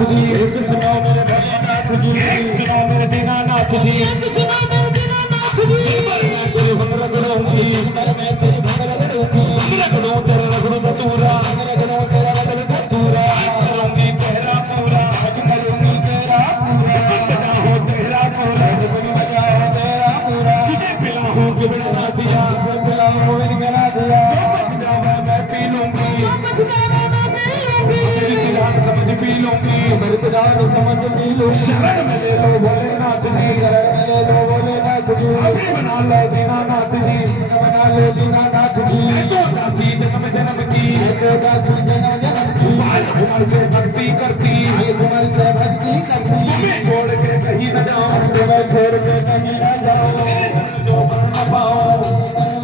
जी, एक सुनाओ मेरे भोलेनाथ जी, एक सुनाओ मेरे दीनानाथ जी, एक सुनाओ मेरे दीनानाथ जी। मैं तेरी भंग रगड़ूंगी, मैं तेरी भंग रगड़ूंगी, रगड़ूं तेरा रगड़ू बतूरा, रगड़ूं तेरा रगड़ू बतूरा। आज करूंगी तेरा पूरा, आज करूंगी तेरा पूरा, बजाओ तेरा पूरा, बजाओ तेरा पूरा। तुझे पिलाऊं बिगड़ा दिया, पिलाऊं बिगड़ा दिया, जो बच जावे मैं पी लूंगी, जो बच जावे मैं पी लूंगी, तेरी जान समझ पी लूंगी, मेरी जान समझ पी लूंगी। शरण में ले लो भोलेनाथ जी, शरण में ले लो भोलेनाथ जी, अभी बना लो दीनानाथ जी, बना लो दीनानाथ जी। तो दासी जन्म जन्म की, तो दासी जन्म जन्म की, आज उम्र से भक्ति करती, उम्र से भक्ति करती, तुम्हें छोड़ के कहीं न जाऊं, तुम्हें छोड़ के कहीं न जाऊं, जो बन पाऊं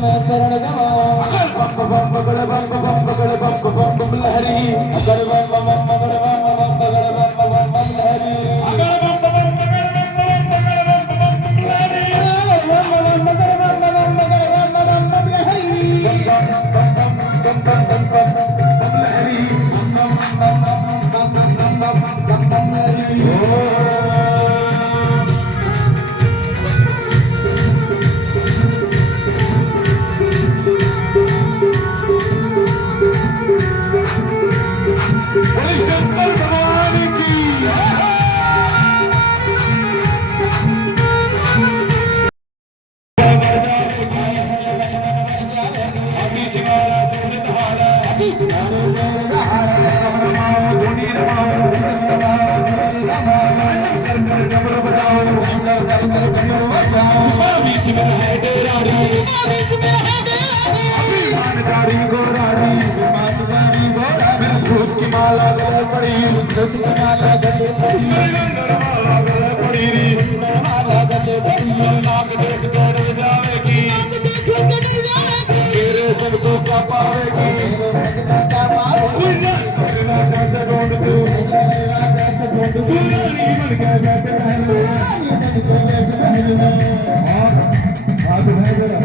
मैं चरण गवाऊं। अगर बम बम बगड़ बम बम बगड़ बम बम बम लहरी, अगर बम बम बगड़ बम बम बगड़ बम बम बम लहरी, अगर बम बम बगड़ बम बम बगड़ बम बम बम लहरी, अगर बम बम बगड़ बम बम बगड़ बम बम बम लहरी, बम बम बम बम बम बम लहरी, बम बम बम बम बम बम लहरी। शंकर भगवान की माला गले पड़ी, माला गले पड़ी, माला गले पड़ी, माला गले पड़ी, नाक देख कर जाएगी, तेरे सबको क्या पावेगी, क्या पावेगी, कैसे ढूंढ तू, कैसे ढूंढ तू, रानी बन के बैठे रहना, हाथ उठाए जरा।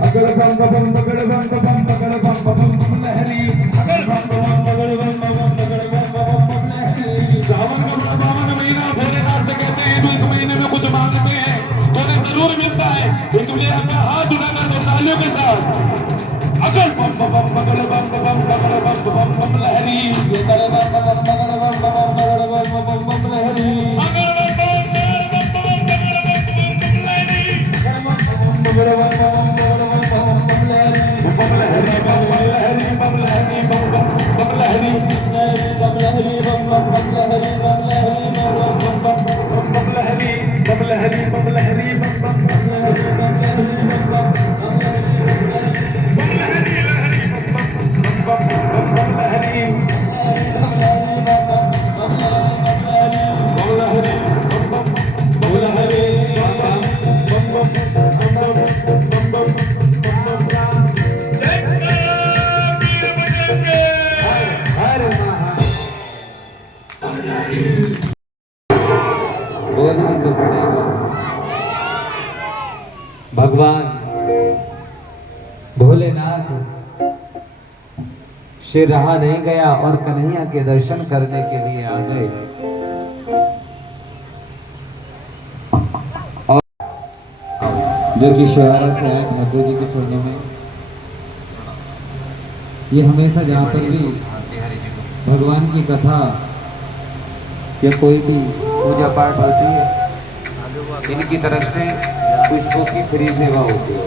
अगर बम बम बगड़ बम बम बगड़ बम बम बम लहरी, अगर बम बम बगड़ बम बम बगड़ बम बम लहरी। सावन का बड़ा पावन महीना, भोलेनाथ से कहते हैं इस महीने में कुछ मांगते हैं तो उन्हें जरूर मिलता है, इसलिए हमें हाथ उठाकर दो तालियों के साथ। अगर बम बम बगड़ बम बम बगड़ बम बम लहरी, अगर बम बम बगड़ बम बगड़ बम बम लहरी, अगर बम बम भगवान भोलेनाथ से रहा नहीं गया और कन्हैया के दर्शन करने के लिए आ गए। और जो कि शहरा से आए ठाकुर जी के चरणों में, ये हमेशा जहाँ पर भी भगवान की कथा या कोई भी पूजा पाठ होती है, इनकी तरफ से पुष्पों की फ्री सेवा होती है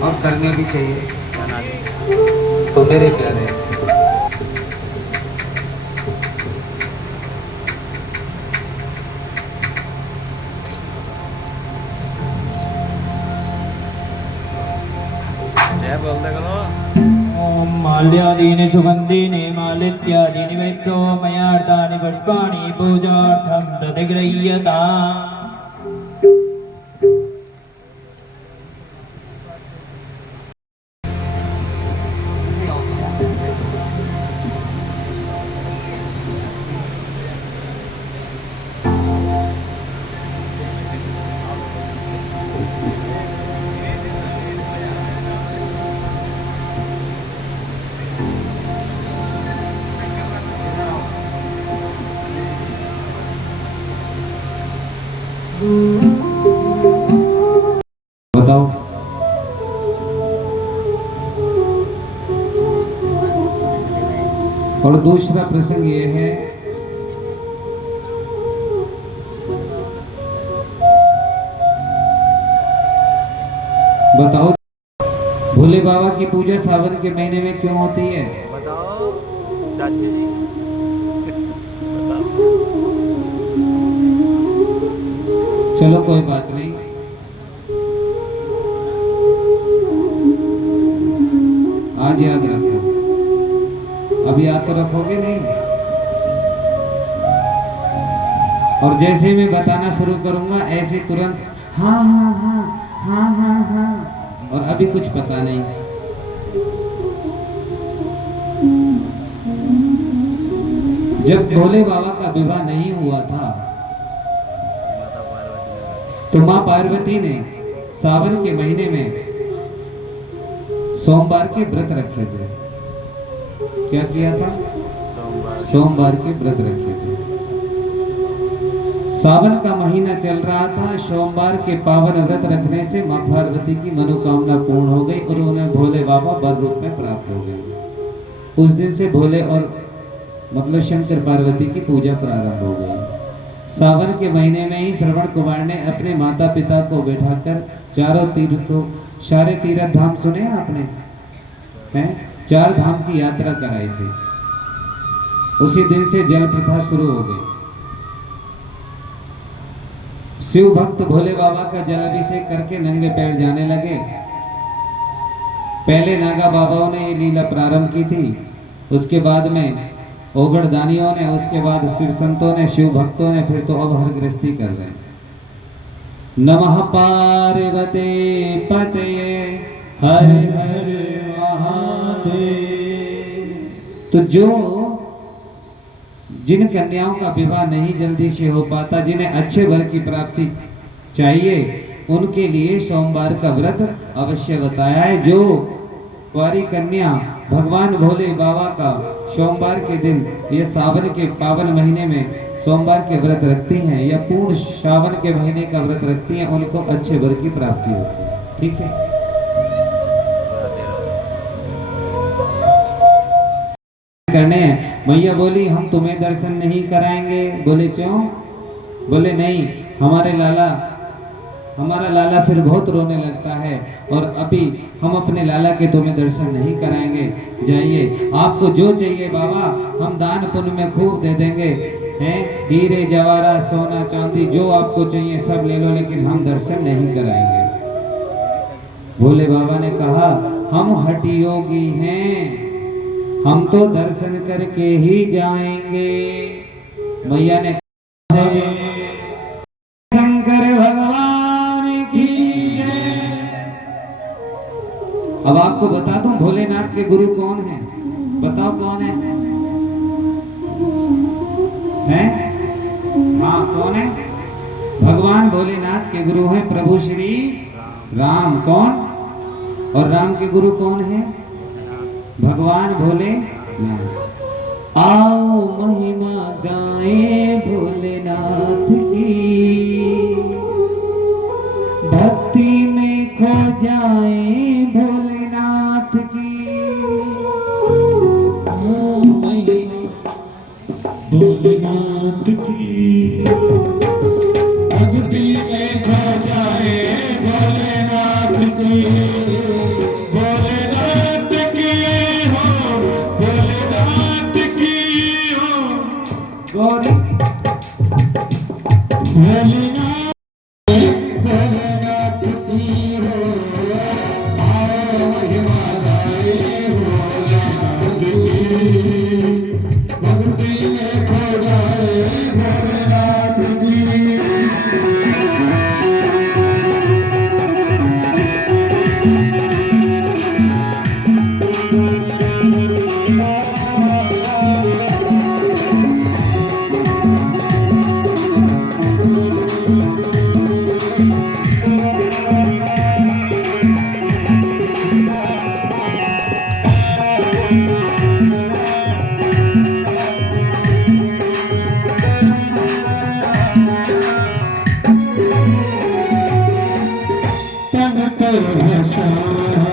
और करने भी चाहिए। तो मेरे प्यारे ओम माल्यादीनि सुगंधीनि मालित्यादीनि वैद्यो मयार्तानि पुष्पाणि पूजार्थं प्रतिगृह्यताम्। बताओ। और दूसरा प्रसंग ये है, बताओ भोले बाबा की पूजा सावन के महीने में क्यों होती है? बताओ चाची जी, बताओ। चलो कोई बात नहीं, आज याद रखो। अब याद तो रखोगे नहीं? और जैसे मैं बताना शुरू करूंगा ऐसे तुरंत हाँ हाँ हाँ हाँ हाँ हाँ, और अभी कुछ पता नहीं। जब भोले बाबा का विवाह नहीं हुआ था तो माँ पार्वती ने सावन के महीने में सोमवार के व्रत रखे थे। क्या किया था? सोमवार के व्रत रखे थे। सावन का महीना चल रहा था, सोमवार के पावन व्रत रखने से माँ पार्वती की मनोकामना पूर्ण हो गई और उन्हें भोले बाबा वर रूप में प्राप्त हो गए। उस दिन से भोले और मतलब शंकर पार्वती की पूजा प्रारंभ हो गई। सावन के महीने में ही श्रवण कुमार ने अपने माता पिता को बैठाकर चारों तीर्थों, सारे तीर्थ धाम सुने आपने हैं, 4 धाम की यात्रा कराई थी। उसी दिन से जल प्रथा शुरू हो गई। शिव भक्त भोले बाबा का जल अभिषेक करके नंगे पैर जाने लगे। पहले नागा बाबाओं ने ये लीला प्रारंभ की थी, उसके बाद में ओगड़ दानियों ने, उसके बाद शिव संतों ने, शिव भक्तों ने, फिर तो अब हर गृहस्थी कर रहे हैं। नमः पार्वते पते हर हर महादेव। तो जो जिन कन्याओं का विवाह नहीं जल्दी से हो पाता, जिन्हें अच्छे वर की प्राप्ति चाहिए, उनके लिए सोमवार का व्रत अवश्य बताया है। जो कुंवारी कन्या भगवान भोले बाबा का सोमवार के दिन, ये सावन के पावन महीने में सोमवार के व्रत रखती हैं या पूर्ण सावन के महीने का व्रत रखती हैं, उनको अच्छे वर की प्राप्ति होती है। ठीक है, करने हैं। मैया बोली हम तुम्हें दर्शन नहीं कराएंगे। बोले क्यों? बोले नहीं, हमारा लाला फिर बहुत रोने लगता है और अभी हम अपने लाला के तुम्हें दर्शन नहीं कराएंगे। जाइए, आपको जो चाहिए बाबा हम दान पुण्य में खूब दे देंगे, हैं हीरे जवाहरात सोना चांदी जो आपको चाहिए सब ले लो, लेकिन हम दर्शन नहीं कराएंगे। भोले बाबा ने कहा हम हठी योगी हैं, हम तो दर्शन करके ही जाएंगे। मैया ने शंकर भगवान की जय। अब आपको बता दूं भोलेनाथ के गुरु कौन है? बताओ कौन है? हैं? हाँ कौन है? भगवान भोलेनाथ के गुरु हैं प्रभु श्री राम। कौन? और राम के गुरु कौन है? भगवान भोलेनाथ। आओ महिमा गाएं भोलेनाथ की, भक्ति में खो जाएं भोलेनाथ की। आओ महिमा भोलेनाथ की, भक्ति में खो जाएं भोलेनाथ की। पे भसम है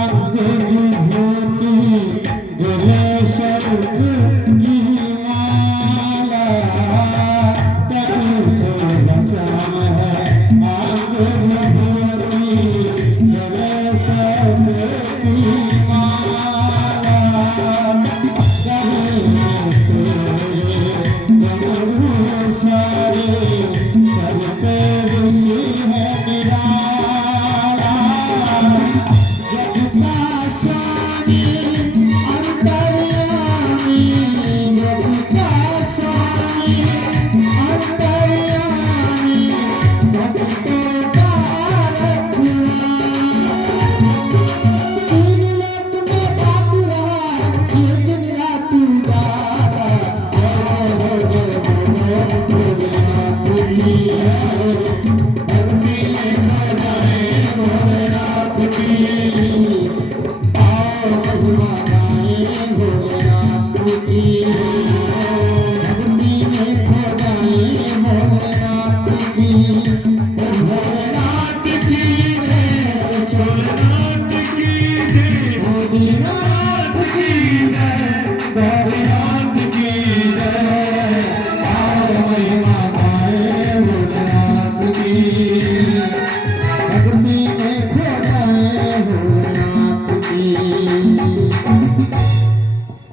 अंग विभूति गले सर्प की माला तन पे भसम है अंग विभूति गले सर्प की माला गले में तेरे गले सारे सर पे ऋषि है निराला जग का स्वामी अंतर्यामी जग का स्वामी अंतर्यामी भक्तों का रखवाला तीन लोक में बात रहा ये दिन रात उजाला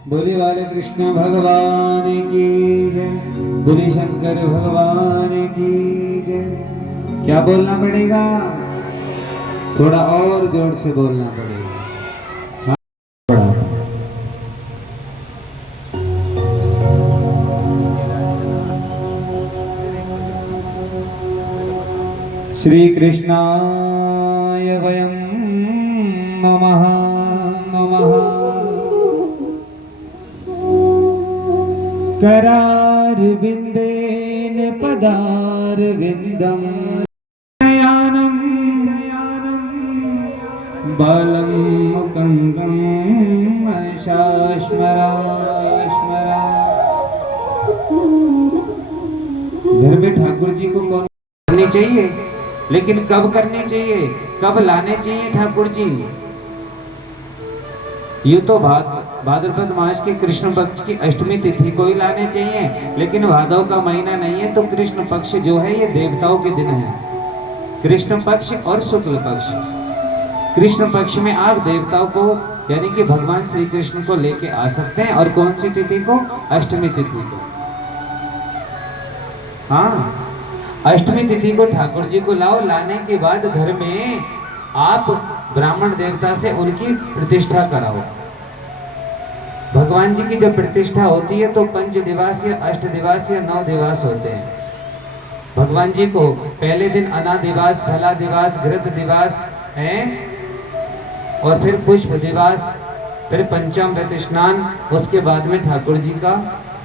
बोले वाले कृष्ण भगवान की जय, बोले शंकर भगवान की जय। क्या बोलना पड़ेगा? थोड़ा और जोर से बोलना पड़ेगा। हाँ, बड़ा। श्री कृष्णाय वयं नमः नमः। करारविन्देन पदारविन्दं यानं बालं मुकुन्दं शाश्मरा। घर में ठाकुर जी को कौन करनी चाहिए, लेकिन कब करनी चाहिए, कब लाने चाहिए ठाकुर जी? यूँ तो भाद्रपद मास के कृष्ण पक्ष की अष्टमी तिथि को ही लाने चाहिए, लेकिन भादव का महीना नहीं है तो कृष्ण पक्ष जो है ये देवताओं के दिन है। कृष्ण पक्ष और शुक्ल पक्ष। कृष्ण पक्ष में आप देवताओं को यानी कि भगवान श्री कृष्ण को लेके आ सकते हैं। और कौन सी तिथि को? अष्टमी तिथि को। हाँ, अष्टमी तिथि को ठाकुर जी को लाओ। लाने के बाद घर में आप ब्राह्मण देवता से उनकी प्रतिष्ठा कराओ। भगवान जी की जब प्रतिष्ठा होती है तो 5 दिवस या 8 दिवस या 9 दिवस होते हैं। भगवान जी को पहले दिन अनादिवास, फलादिवास, घृत दिवस है, और फिर पुष्प दिवस, फिर पंचामृत स्नान, उसके बाद में ठाकुर जी का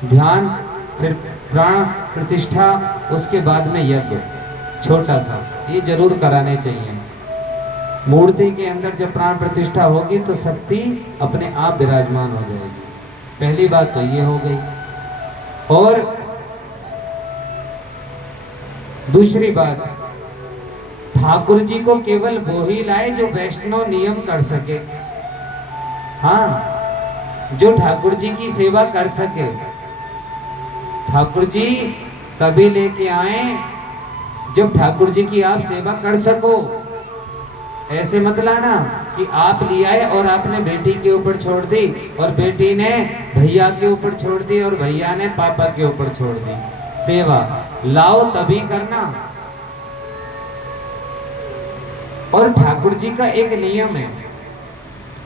ध्यान, फिर प्राण प्रतिष्ठा, उसके बाद में यज्ञ छोटा सा, ये जरूर कराने चाहिए। मूर्ति के अंदर जब प्राण प्रतिष्ठा होगी तो शक्ति अपने आप विराजमान हो जाएगी। पहली बात तो ये हो गई। और दूसरी बात, ठाकुर जी को केवल वो ही लाए जो वैष्णव नियम कर सके। हाँ, जो ठाकुर जी की सेवा कर सके। ठाकुर जी तभी लेके आए जब ठाकुर जी की आप सेवा कर सको। ऐसे मत लाना कि आप ले आए और आपने बेटी के ऊपर छोड़ दी, और बेटी ने भैया के ऊपर छोड़ दी, और भैया ने पापा के ऊपर छोड़ दी। सेवा लाओ तभी करना। और ठाकुर जी का एक नियम है,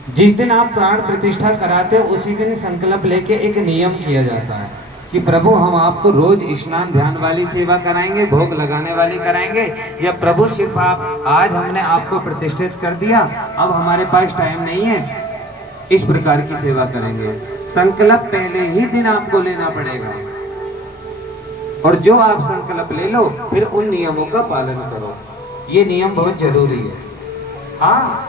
जिस दिन आप प्राण प्रतिष्ठा कराते हो उसी दिन संकल्प लेके एक नियम किया जाता है कि प्रभु हम आपको रोज स्नान ध्यान वाली सेवा कराएंगे, भोग लगाने वाली कराएंगे, या प्रभु सिर्फ आप आज हमने आपको प्रतिष्ठित कर दिया, अब हमारे पास टाइम नहीं है, इस प्रकार की सेवा करेंगे। संकल्प पहले ही दिन आपको लेना पड़ेगा, और जो आप संकल्प ले लो फिर उन नियमों का पालन करो। ये नियम बहुत जरूरी है। हाँ,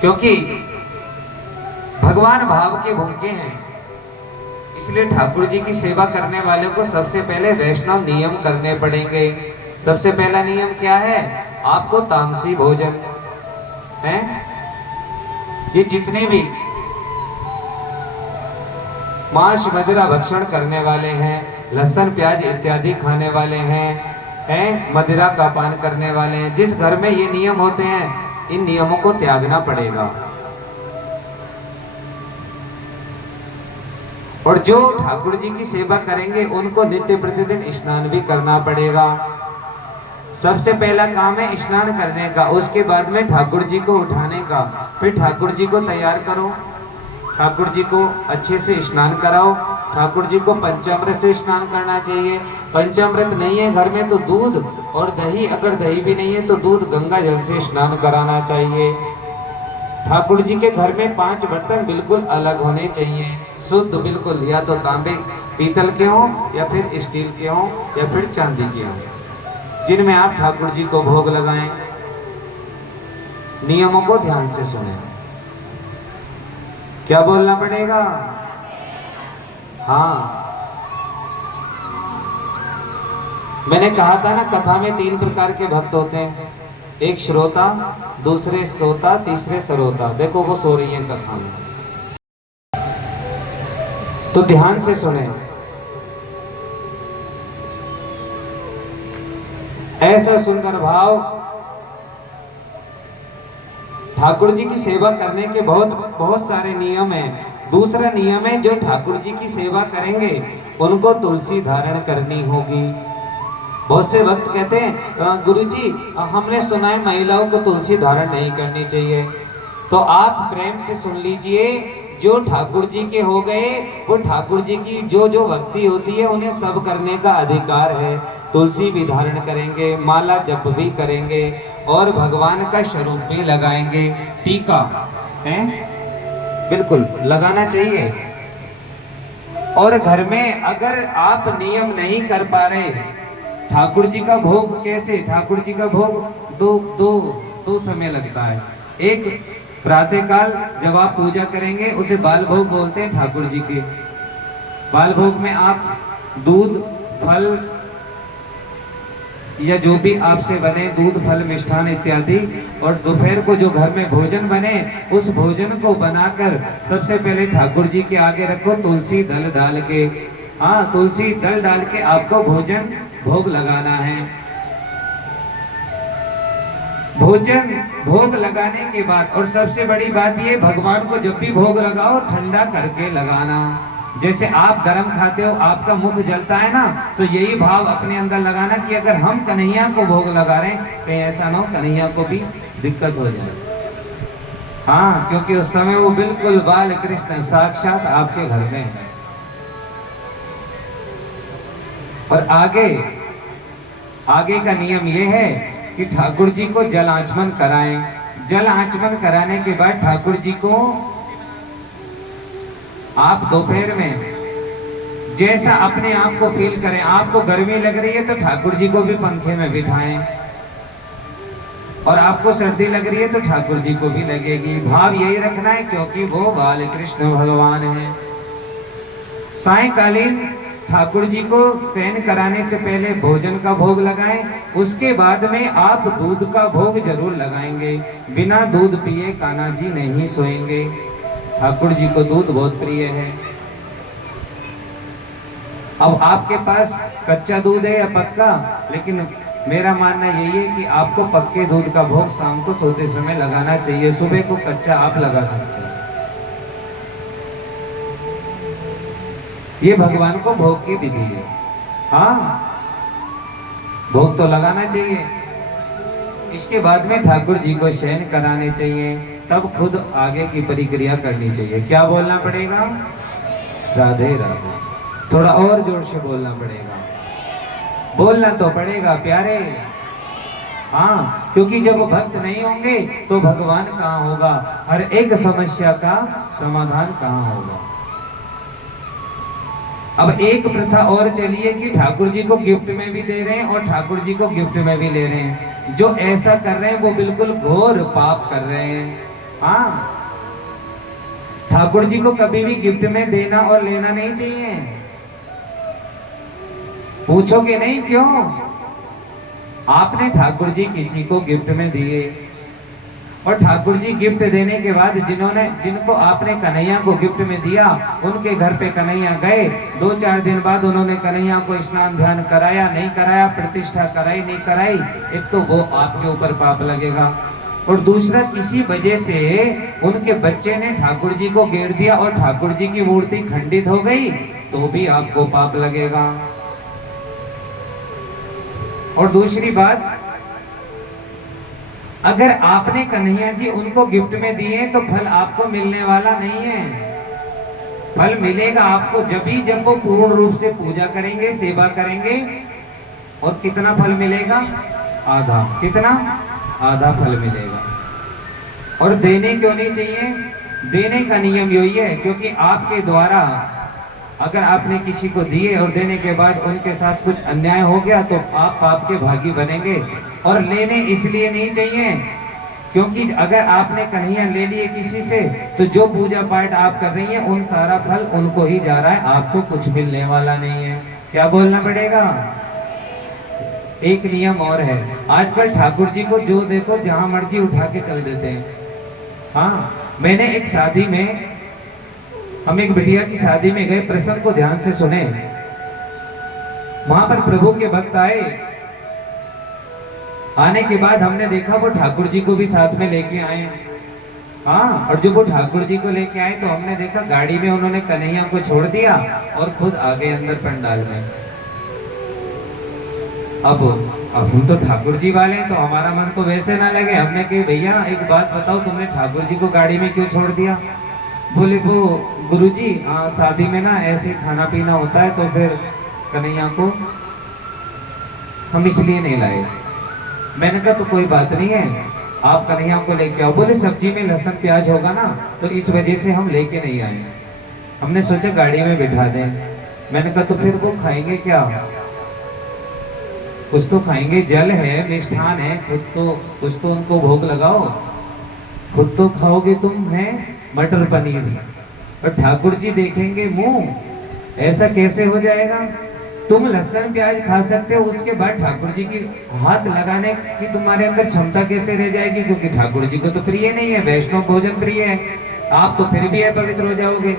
क्योंकि भगवान भाव के भूखे हैं, इसलिए ठाकुर जी की सेवा करने वाले को सबसे पहले वैष्णव नियम करने पड़ेंगे। सबसे पहला नियम क्या है? आपको तामसी भोजन है, ये जितने भी मांस मदिरा भक्षण करने वाले हैं, लहसुन प्याज इत्यादि खाने वाले हैं, मदिरा का पान करने वाले हैं, जिस घर में ये नियम होते हैं इन नियमों को त्यागना पड़ेगा। और जो ठाकुर जी की सेवा करेंगे उनको नित्य प्रतिदिन स्नान भी करना पड़ेगा। सबसे पहला काम है स्नान करने का, उसके बाद में ठाकुर जी को उठाने का, फिर ठाकुर जी को तैयार करो, ठाकुर जी को अच्छे से स्नान कराओ। ठाकुर जी को पंचामृत से स्नान करना चाहिए। पंचामृत नहीं है घर में तो दूध और दही, अगर दही भी नहीं है तो दूध गंगा जल से स्नान कराना चाहिए। ठाकुर जी के घर में 5 बर्तन बिल्कुल अलग होने चाहिए, शुद्ध बिल्कुल, या तो तांबे पीतल के हों या फिर स्टील के हों या फिर चांदी के हों, जिनमें आप ठाकुर जी को भोग लगाएं। नियमों को ध्यान से सुनें। क्या बोलना पड़ेगा? हाँ, मैंने कहा था ना कथा में 3 प्रकार के भक्त होते हैं, एक श्रोता, दूसरे सोता, तीसरे सरोता। देखो वो सो रही है कथा में, तो ध्यान से सुने। ऐसा सुंदर भाव, ठाकुर जी की सेवा करने के बहुत सारे नियम हैं। दूसरा नियम है, जो ठाकुर जी की सेवा करेंगे उनको तुलसी धारण करनी होगी। बहुत से भक्त कहते हैं गुरुजी हमने सुना है महिलाओं को तुलसी धारण नहीं करनी चाहिए, तो आप प्रेम से सुन लीजिए, जो ठाकुर जी के हो गए वो ठाकुर जी की जो भक्ति होती है उन्हें सब करने का अधिकार है। तुलसी भी धारण करेंगे, माला जप भी करेंगे और भगवान का स्वरूप भी लगाएंगे। टीका है बिल्कुल लगाना चाहिए। और घर में अगर आप नियम नहीं कर पा रहे, ठाकुर जी का भोग कैसे, ठाकुर जी का भोग दो समय लगता है। एक प्रातः काल जब आप पूजा करेंगे उसे बाल भोग बोलते हैं ठाकुर जी के। बाल भोग में आप दूध फल या जो भी आपसे बने, दूध फल मिष्ठान इत्यादि, और दोपहर को जो घर में भोजन बने उस भोजन को बनाकर सबसे पहले ठाकुर जी के आगे रखो, तुलसी दल डाल के। हाँ, तुलसी दल डाल के आपको भोजन भोग लगाना है। भोजन भोग लगाने के बाद, और सबसे बड़ी बात ये, भगवान को जब भी भोग लगाओ ठंडा करके लगाना। जैसे आप गरम खाते हो, आपका मुख जलता है ना, तो यही भाव अपने अंदर लगाना कि अगर हम कन्हैया को भोग लगा रहे हैं, कहीं ऐसा ना हो कन्हैया को भी दिक्कत हो जाए। हाँ, क्योंकि उस समय वो बिल्कुल बाल कृष्ण साक्षात आपके घर में है। और आगे का नियम ये है कि ठाकुर जी को जल आचमन कराएं। जल आचमन कराने के बाद ठाकुर जी को आप दोपहर में जैसा अपने आप को फील करें, आपको गर्मी लग रही है तो ठाकुर जी को भी पंखे में बिठाएं, और आपको सर्दी लग रही है तो ठाकुर जी को भी लगेगी। भाव यही रखना है क्योंकि वो बाल कृष्ण भगवान हैं। सायंकालीन ठाकुर जी को शयन कराने से पहले भोजन का भोग लगाएं, उसके बाद में आप दूध का भोग जरूर लगाएंगे। बिना दूध पिए कान्हा जी नहीं सोएंगे। ठाकुर जी को दूध बहुत प्रिय है। अब आपके पास कच्चा दूध है या पक्का, लेकिन मेरा मानना यही है कि आपको पक्के दूध का भोग शाम को सोते समय लगाना चाहिए। सुबह को कच्चा आप लगा सकते हैं। ये भगवान को भोग की विधि है। हाँ, भोग तो लगाना चाहिए। इसके बाद में ठाकुर जी को शयन कराने चाहिए, तब खुद आगे की प्रक्रिया करनी चाहिए। क्या बोलना पड़ेगा? राधे राधे। थोड़ा और जोर से बोलना पड़ेगा। बोलना तो पड़ेगा प्यारे। हाँ, क्योंकि जब भक्त नहीं होंगे तो भगवान कहाँ होगा, हर एक समस्या का समाधान कहाँ होगा। अब एक प्रथा और चलिए कि ठाकुर जी को गिफ्ट में भी दे रहे हैं और ठाकुर जी को गिफ्ट में भी ले रहे हैं। जो ऐसा कर रहे हैं वो बिल्कुल घोर पाप कर रहे हैं। हाँ, ठाकुर जी को कभी भी गिफ्ट में देना और लेना नहीं चाहिए। पूछोगे नहीं क्यों? आपने ठाकुर जी किसी को गिफ्ट में दिए और ठाकुर जी गिफ्ट देने के बाद जिनको आपने कन्हैया को गिफ्ट में दिया, उनके घर पे कन्हैया गए, 2-4 दिन बाद उन्होंने कन्हैया को स्नान ध्यान कराया नहीं कराया, प्रतिष्ठा कराई नहीं कराई, एक तो वो आपके ऊपर पाप लगेगा, और दूसरा किसी वजह से उनके बच्चे ने ठाकुर जी को घेर दिया और ठाकुर जी की मूर्ति खंडित हो गई, तो भी आपको पाप लगेगा। और दूसरी बात, अगर आपने कन्हैया जी उनको गिफ्ट में दिए तो फल आपको मिलने वाला नहीं है। फल मिलेगा आपको जब वो पूर्ण रूप से पूजा करेंगे, सेवा करेंगे। और कितना फल मिलेगा? आधा। कितना? आधा फल मिलेगा। और देने क्यों नहीं चाहिए? देने का नियम यही है क्योंकि आपके द्वारा अगर आपने किसी को दिए और देने के बाद उनके साथ कुछ अन्याय हो गया तो आप पाप के भागी बनेंगे। और लेने इसलिए नहीं चाहिए क्योंकि अगर आपने कन्हैया ले लिए किसी से तो जो पूजा पाठ आप कर रही हैं उन सारा फल उनको ही जा रहा है, आपको कुछ मिलने वाला नहीं है। क्या बोलना पड़ेगा? एक नियम और है, आजकल ठाकुर जी को जो देखो जहां मर्जी उठा के चल देते हैं। हाँ, मैंने एक शादी में, हम एक बिटिया की शादी में गए, प्रसंग को ध्यान से सुने। वहां पर प्रभु के भक्त आए, आने के बाद हमने देखा वो ठाकुर जी को भी साथ में लेके आए। हाँ, और जब वो ठाकुर जी को लेके आए तो हमने देखा गाड़ी में उन्होंने कन्हैया को छोड़ दिया और खुद आ गए अंदर पंडाल में। अब हम तो ठाकुर जी वाले हैं तो हमारा मन तो वैसे ना लगे। हमने कहा भैया एक बात बताओ, तुमने ठाकुर जी को गाड़ी में क्यों छोड़ दिया? बोले वो गुरुजी शादी में ना ऐसे खाना पीना होता है तो फिर कन्हैया को हम इसलिए नहीं लाए। मैंने कहा तो कोई बात नहीं है, आप कन्हैया को लेके आओ। बोले सब्जी में लहसुन प्याज होगा ना तो इस वजह से हम लेके नहीं आए, हमने सोचा गाड़ी में बिठा दें। मैंने कहा तो फिर वो खाएंगे क्या? कुछ तो खाएंगे, जल है, मिष्ठान है, कुछ तो उनको भोग लगाओ। खुद तो खाओगे तुम है मटर पनीर और ठाकुर जी देखेंगे मुंह, ऐसा कैसे हो जाएगा? तुम लहसुन प्याज खा सकते हो, उसके बाद ठाकुर जी की हाथ लगाने की तुम्हारे अंदर क्षमता कैसे रह जाएगी? क्योंकि ठाकुर जी को तो प्रिय नहीं है, वैष्णव भोजन प्रिय है। आप तो फिर भी अपवित्र हो जाओगे।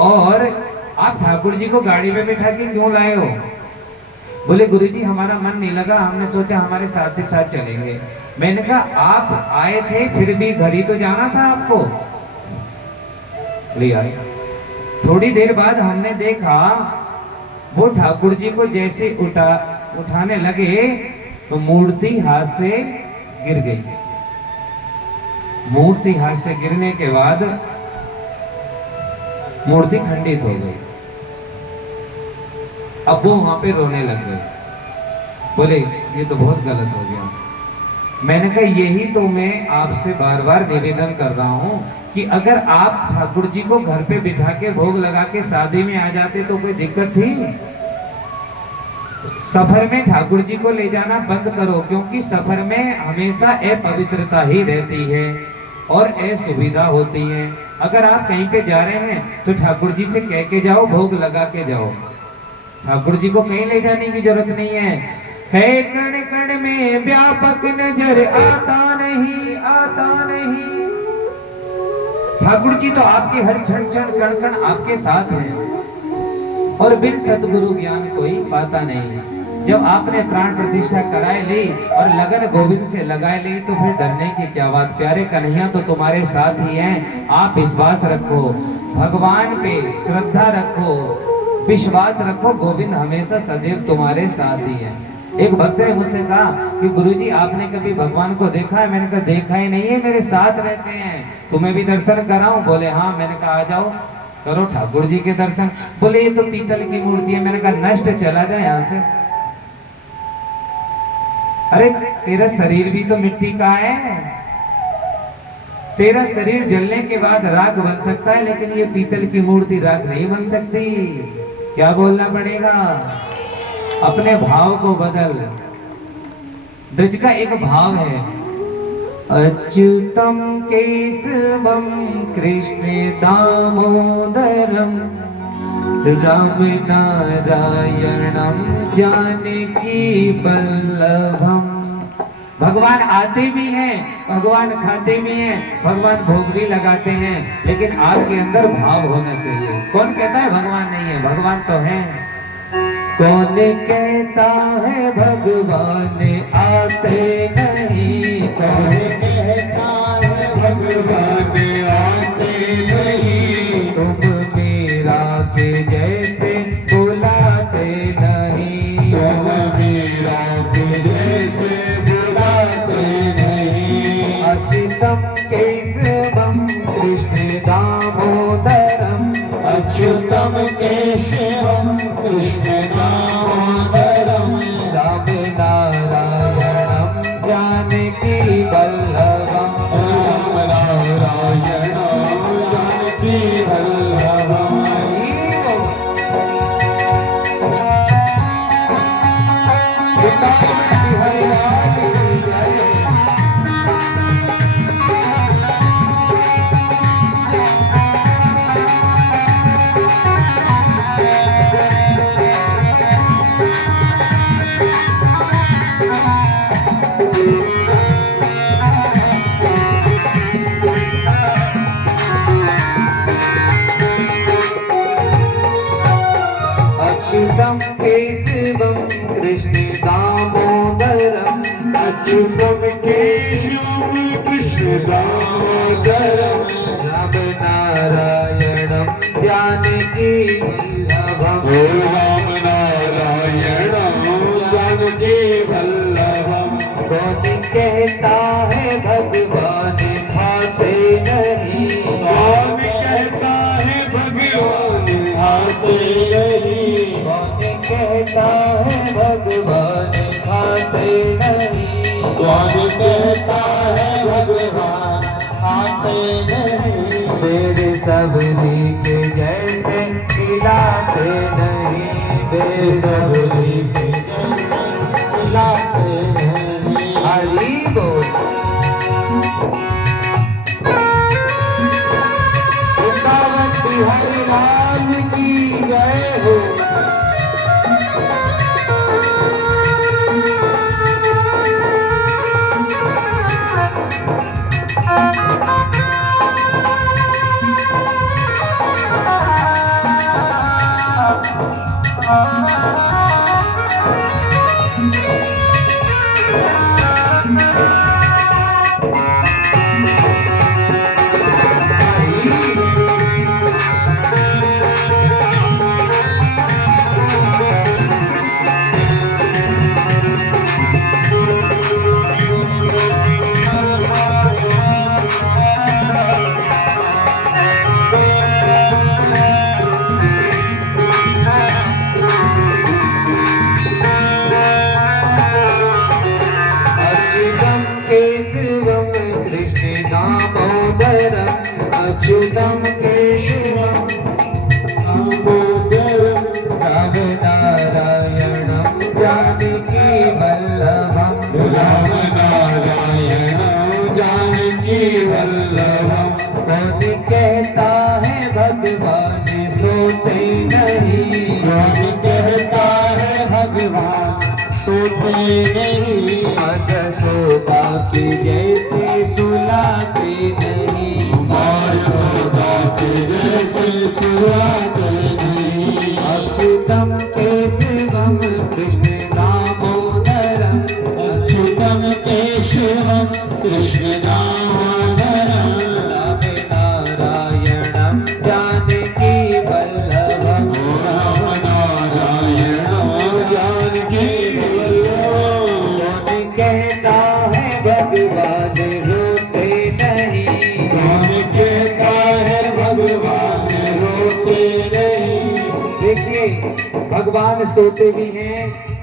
और आप ठाकुर जी को गाड़ी में बिठा के क्यों लाए हो? बोले गुरुजी हमारा मन नहीं लगा, हमने सोचा हमारे साथ ही साथ चलेंगे। मैंने कहा आप आए थे फिर भी घर ही तो जाना था आपको, ले आए। थोड़ी देर बाद हमने देखा वो ठाकुर जी को जैसे उठाने लगे तो मूर्ति हाथ से गिर गई। मूर्ति हाथ से गिरने के बाद मूर्ति खंडित हो गई। अब वो वहां पे रोने लग गए, बोले ये तो बहुत गलत हो गया। मैंने कहा यही तो मैं आपसे बार बार निवेदन कर रहा हूं कि अगर आप ठाकुर जी को घर पे बिठा के भोग लगा के शादी में आ जाते तो कोई दिक्कत थी? सफर में ठाकुर जी को ले जाना बंद करो क्योंकि सफर में हमेशा अपवित्रता ही रहती है और असुविधा होती है। अगर आप कहीं पे जा रहे हैं तो ठाकुर जी से कह के जाओ, भोग लगा के जाओ। ठाकुर जी को कहीं ले जाने की जरूरत नहीं है कण कण में व्यापक नजर आता नहीं, आता नहीं। ठाकुर जी तो आपके हर क्षण क्षण कण कण आपके साथ हैं और बिन सतगुरु ज्ञान कोई पाता नहीं। जब आपने प्राण प्रतिष्ठा कराए ली और लगन गोविंद से लगाए ली तो फिर डरने की क्या बात? प्यारे कन्हैया तो तुम्हारे साथ ही हैं। आप विश्वास रखो, भगवान पे श्रद्धा रखो, विश्वास रखो, गोविंद हमेशा सदैव तुम्हारे साथ ही है। एक भक्त ने मुझसे कहा कि गुरुजी आपने कभी भगवान को देखा है? मैंने कहा देखा ही नहीं है, मेरे साथ रहते हैं, तुम्हें भी दर्शन कराऊं? बोले हाँ। मैंने कहा आ जाओ करो ठाकुर जी के दर्शन। बोले ये तो पीतल की मूर्ति है। मैंने कहा नष्ट, चला जाए यहाँ से। अरे तेरा शरीर भी तो मिट्टी का है, तेरा शरीर जलने के बाद राख बन सकता है लेकिन ये पीतल की मूर्ति राख नहीं बन सकती। क्या बोलना पड़ेगा? अपने भाव को बदल। ब्रज का एक भाव है, अच्युतम केशवम कृष्ण दामोदरम राम नारायणम जानकी वल्लभम। भगवान आते भी हैं, भगवान खाते भी हैं, भगवान भोग भी लगाते हैं, लेकिन आपके अंदर भाव होना चाहिए। कौन कहता है भगवान नहीं है? भगवान तो है। कौन कहता है भगवान आते नहीं? कौन कहता है भगवान आते नहीं? तुम मेरा के जैसे बुलाते नहीं, तुम मेरा के जैसे बुलाते नहीं। अच्युतम केशवम कृष्ण दामोदरम, अच्युतम केशवम कृष्ण दामोदरम। राम नारायणम जानकी वल्लभम, राम नारायणम जानकी वल्लभम। अच्युतम केशवम कृष्ण दामोदरम, अच्युतम केशवम कृष्ण दामोदरम। राम नारायणम जानकी वल्लभम, राम नारायणम जानकी वल्लभम। कौन कहता है भगवान खाते नहीं? कौन कहता है भगवान खाते नहीं? कौन कहता है भगवान खाते नहीं? कौन कहता है भगवान खाते नहीं? मेरे सबरी के जैसे खिलाते नहीं, मेरे सबरी के जैसे खिलाते नहीं। हरि बोल। वृंदावन बिहारी लाल की जय हो। अच्युतम केशवम दामोदरम, राम नारायणम जानकी वल्लभम, राम नारायणम जानकी वल्लभम। कौन कहता है भगवान सोते नहीं? कौन कहता है भगवान सोते नहीं? आज सोता के जैसे सुलाते नहीं, जैसे नहीं। अच्युतम केशवम कृष्ण दामोदरम, अच्युतम केशवम कृष्ण दामोदरम। राम नारायणम जानकी वल्लभम, राम नारायणम जानकी वल्लभम। कौन कहता है भगवान रोते नहीं? कौन कहता है भगवान रोते नहीं? देखिए, भगवान सोते भी हैं,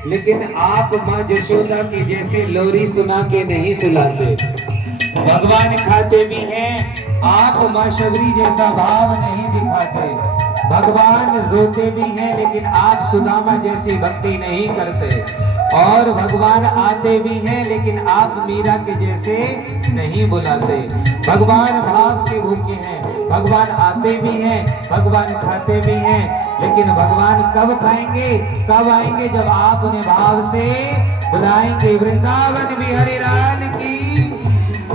लेकिन आप माँ यशोदा की जैसे लोरी सुना के नहीं सुलाते। भगवान खाते भी हैं, आप माँ शबरी जैसा भाव नहीं दिखाते। भगवान रोते भी हैं, लेकिन आप सुदामा जैसी भक्ति नहीं करते। और भगवान आते भी हैं, लेकिन आप मीरा के जैसे नहीं बुलाते। भगवान भाव के भूखे हैं, भगवान आते भी हैं, भगवान खाते भी हैं, लेकिन भगवान कब खाएंगे, कब आएंगे? जब आप उन्हें भाव से बुलाएंगे। वृंदावन बिहारी लाल की।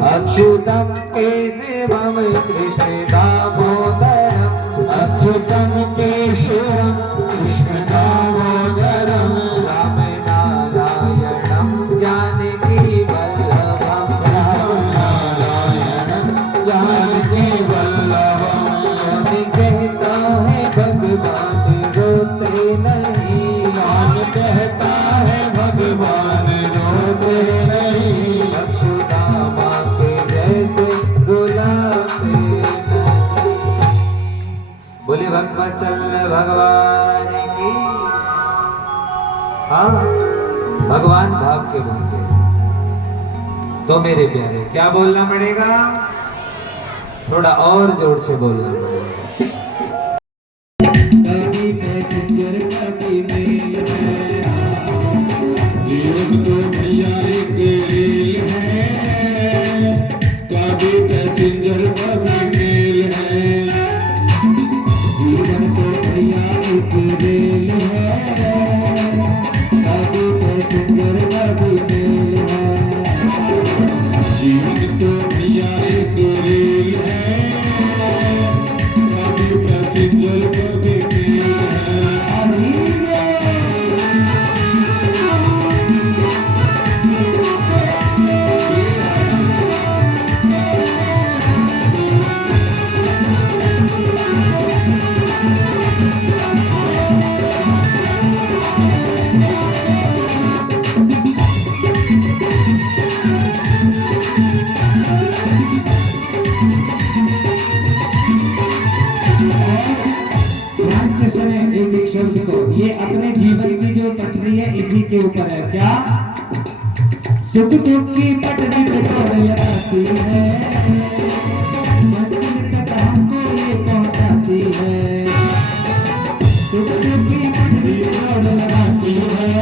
अच्युतम केशवम कृष्ण दामोदरम, अच्युतम केशवम कृष्ण दामोदरम, राम नारायणम जानकी वल्लभम, राम नारायणम जानकी वल्लभम। कौन कहता है भगवान रोते नहीं, कौन कहता है भगवान रोते नहीं, अक्षुदामा के जैसे रुलाते नहीं। बोले भक्त वत्सल भगवान की। हाँ, भगवान भाव के भूखे। तो मेरे प्यारे क्या बोलना पड़ेगा? थोड़ा और जोर से बोलना पड़ेगा। कभी पैसेंजर कभी मेल है, जीवन तो भैया एक रेल है। कभी पैसेंजर कभी मेल है, जीवन तो भैया एक रेल है। कभी पैसेंजर कभी मेल है, जीवन तो भैया एक रेल है। कभी पैसेंजर कभी मेल है। ध्यान से सुने एक एक शब्द को। ये अपने जीवन की जो पटरी है इसी के ऊपर है। क्या? सुख दुख की पटरी पे दौड़ लगाती है, मंजिल तक हमको ये पहुंचाती है। सुख दुख की पटरी पे दौड़ लगाती है,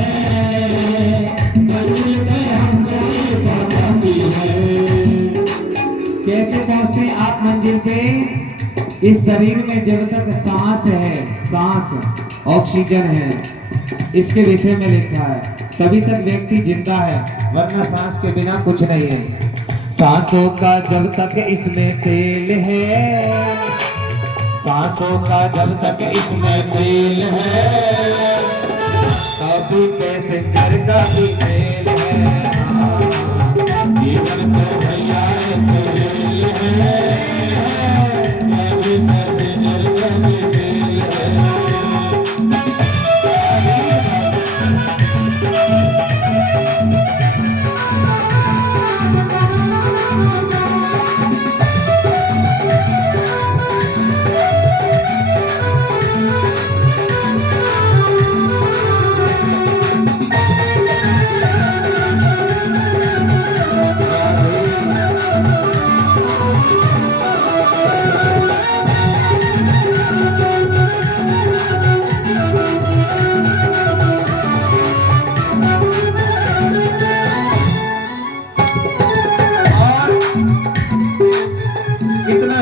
मंजिल तक हमको ये पहुंचाती है। कैसे पहुंचते हैं आप मंजिल पे? इस शरीर में जब तक सांस है, सांस ऑक्सीजन है, इसके विषय में लिखा है, तभी तक व्यक्ति जिंदा है, वरना सांस के बिना कुछ नहीं है। सांसों का जब तक इसमें तेल है, सांसों का जब तक इसमें तेल है, कभी पैसेंजर का भी तेल है। जीवन तो भैया एक रेल है, कभी पैसेंजर का भी तेल है।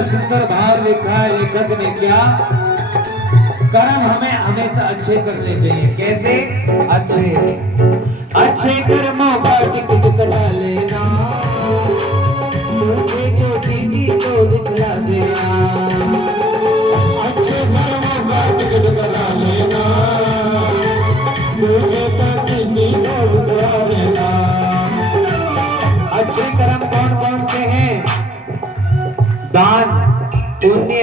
सुंदर भाव लिखा है लेखक ने। क्या? कर्म हमें हमेशा अच्छे करने चाहिए। कैसे? अच्छे कर्मों का टिकट कटा लेना, मुझे जो दीदी को दिखला देना। अच्छे कर्मों का टिकट कटा लेना, मुझे तो दीदी को दिखला देना। अच्छे कर्म कौन कौन से हैं? दान, पुण्य,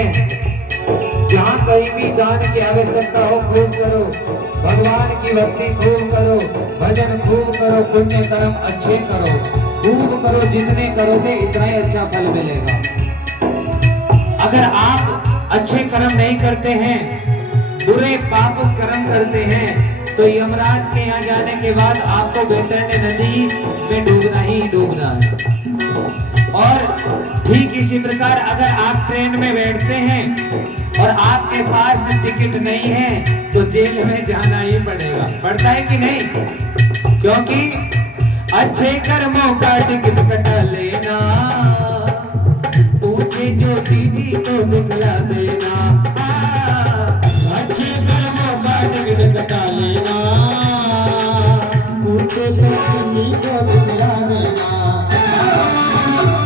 जहाँ कहीं भी दान की आवश्यकता हो खूब करो, भगवान की भक्ति खूब करो, भजन खूब करो, पुण्य कर्म अच्छे करो, खूब करो। जितने करोगे इतना ही अच्छा फल मिलेगा। अगर आप अच्छे कर्म नहीं करते हैं, बुरे पाप कर्म करते हैं, तो यमराज के यहाँ जाने के बाद आपको बैतरणी नदी में डूबना ही डूबना है। और ठीक इसी प्रकार अगर आप ट्रेन में बैठते हैं और आपके पास टिकट नहीं है तो जेल में जाना ही पड़ेगा। पड़ता है कि नहीं? क्योंकि अच्छे कर्मों का टिकट कटा लेना, ऊंचे जो टीवी तो दिखला देना। अच्छे कर्म टिकट कटा लेना, पूछे तो मम्मी को दिखला देना।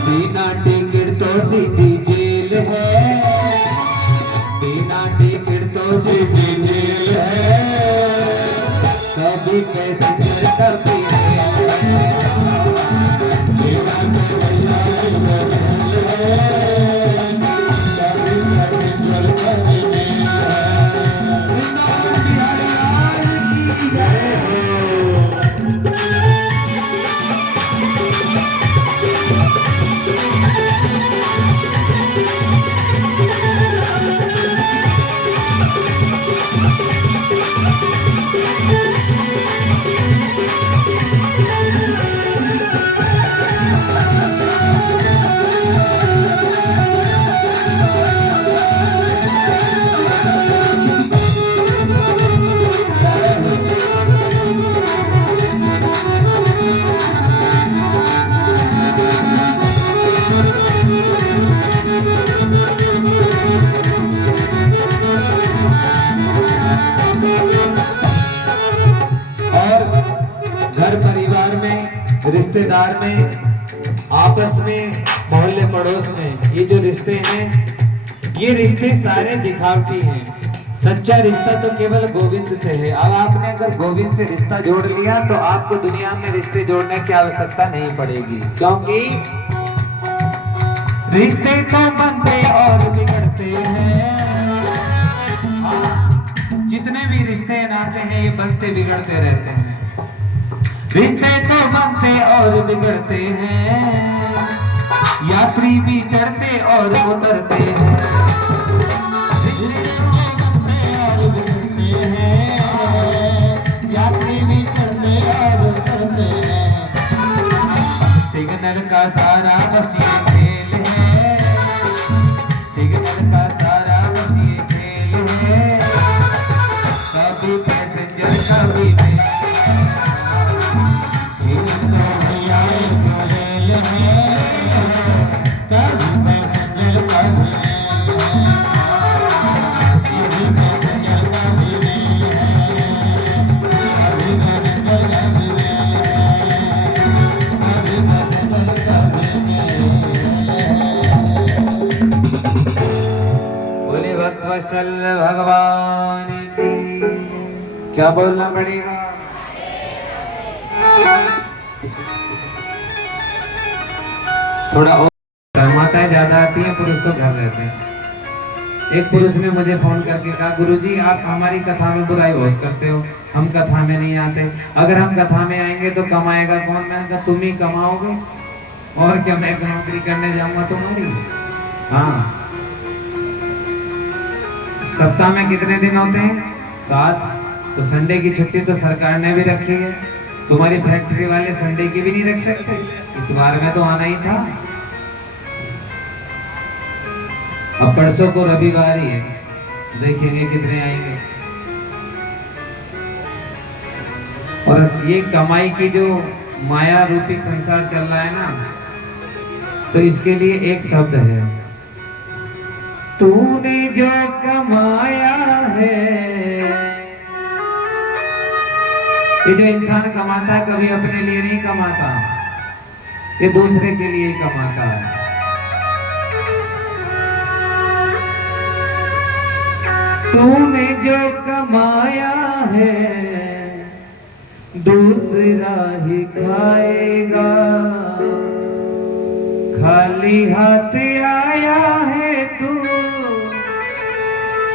बिना टिकट तो सीधी जेल है, बिना टिकट तो सीधी जेल है, सभी पैसेंजर कभी रिश्तेदार में, आपस में, मोहल्ले पड़ोस में, ये जो रिश्ते हैं, ये रिश्ते सारे दिखावटी हैं। सच्चा रिश्ता तो केवल गोविंद से है। अब आपने अगर गोविंद से रिश्ता जोड़ लिया तो आपको दुनिया में रिश्ते जोड़ने की आवश्यकता नहीं पड़ेगी, क्योंकि रिश्ते तो बनते और बिगड़ते हैं। जितने भी रिश्ते नाते हैं ये बनते बिगड़ते रहते हैं। रिश्ते तो बनते और बिगड़ते हैं, यात्री भी चढ़ते और उतरते हैं। रिश्ते तो बनते और बिगड़ते हैं, यात्री भी चढ़ते और उतरते हैं। सिग्नल का सारा बस ये खेल है, सिग्नल का सारा बस ये खेल है, कभी पैसेंजर कभी मैं। वत्सल भगवान की, क्या बोलना पड़ेगा? थोड़ा और माताएं ज्यादा आती हैं, पुरुष तो घर रहते हैं। एक पुरुष ने मुझे फोन करके कहा, गुरुजी आप हमारी कथा में बुराई बहुत करते हो, हम कथा में नहीं आते। अगर हम कथा में आएंगे तो कमाएगा कौन? मैंने कहा तुम ही कमाओगे, और क्या मैं नौकरी करने जाऊंगा तुम्हारी? हाँ, सप्ताह में कितने दिन होते हैं? 7। तो संडे की छुट्टी तो सरकार ने भी रखी है। तुम्हारी फैक्ट्री वाले संडे की भी नहीं रख सकते, इतवार में तो आना ही था। अब परसों को रविवार ही है, देखेंगे कितने आएंगे। और ये कमाई की जो माया रूपी संसार चल रहा है ना, तो इसके लिए एक शब्द है, तूने जो कमाया है। ये जो इंसान कमाता है कभी अपने लिए नहीं कमाता, ये दूसरे के लिए कमाता है। तूने जो कमाया है दूसरा ही खाएगा, खाली हाथ आया है तू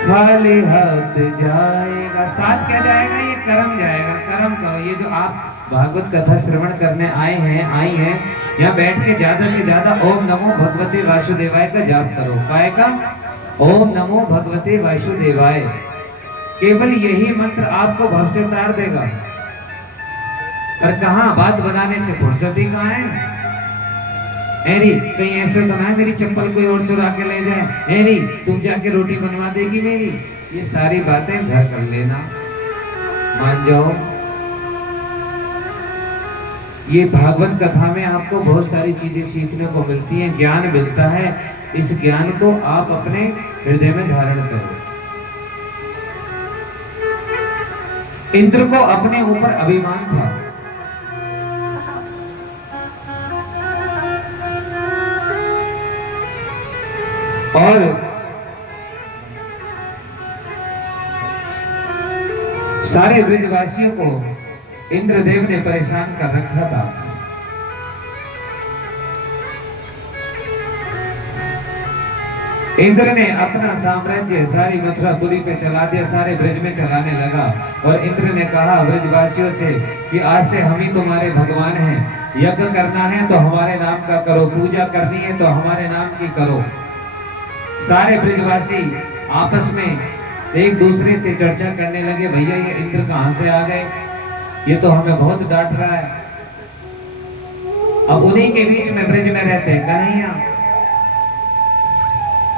खाली हाथ जाएगा। साथ क्या जाएगा? ये कर्म जाएगा। कर्म करो। ये जो आप भागवत कथा श्रवण करने आए हैं, आई हैं, यहाँ बैठ के ज्यादा से ज्यादा ओम नमो भगवते वासुदेवाय का जाप करो। काय का? ओम नमो भगवते वासुदेवाय। केवल यही मंत्र आपको भव से उतार देगा। पर कहाँ बात बनाने से फुर्सत ही कहाँ है? एरी कहीं ऐसे तो ना है मेरी चप्पल कोई और चुरा के ले जाए, एरी तुम जाके रोटी बनवा देगी मेरी। ये सारी बातें घर कर लेना, मान जाओ। ये भागवत कथा में आपको बहुत सारी चीजें सीखने को मिलती हैं, ज्ञान मिलता है। इस ज्ञान को आप अपने हृदय में धारण करो। इंद्र को अपने ऊपर अभिमान था। और सारे ब्रजवासियों को इंद्रदेव ने परेशान कर रखा था। इंद्र ने अपना साम्राज्य सारी मथुरापुरी पे चला दिया, सारे ब्रज में चलाने लगा। और इंद्र ने कहा ब्रजवासियों से कि आज से हम ही तुम्हारे भगवान हैं, यज्ञ करना है तो हमारे नाम का करो, पूजा करनी है तो हमारे नाम की करो। सारे ब्रजवासी आपस में एक दूसरे से चर्चा करने लगे, भैया ये इंद्र कहां से आ गए, ये तो हमें बहुत डांट रहा है। अब उन्हीं के बीच में ब्रज में रहते हैं कन्हैया।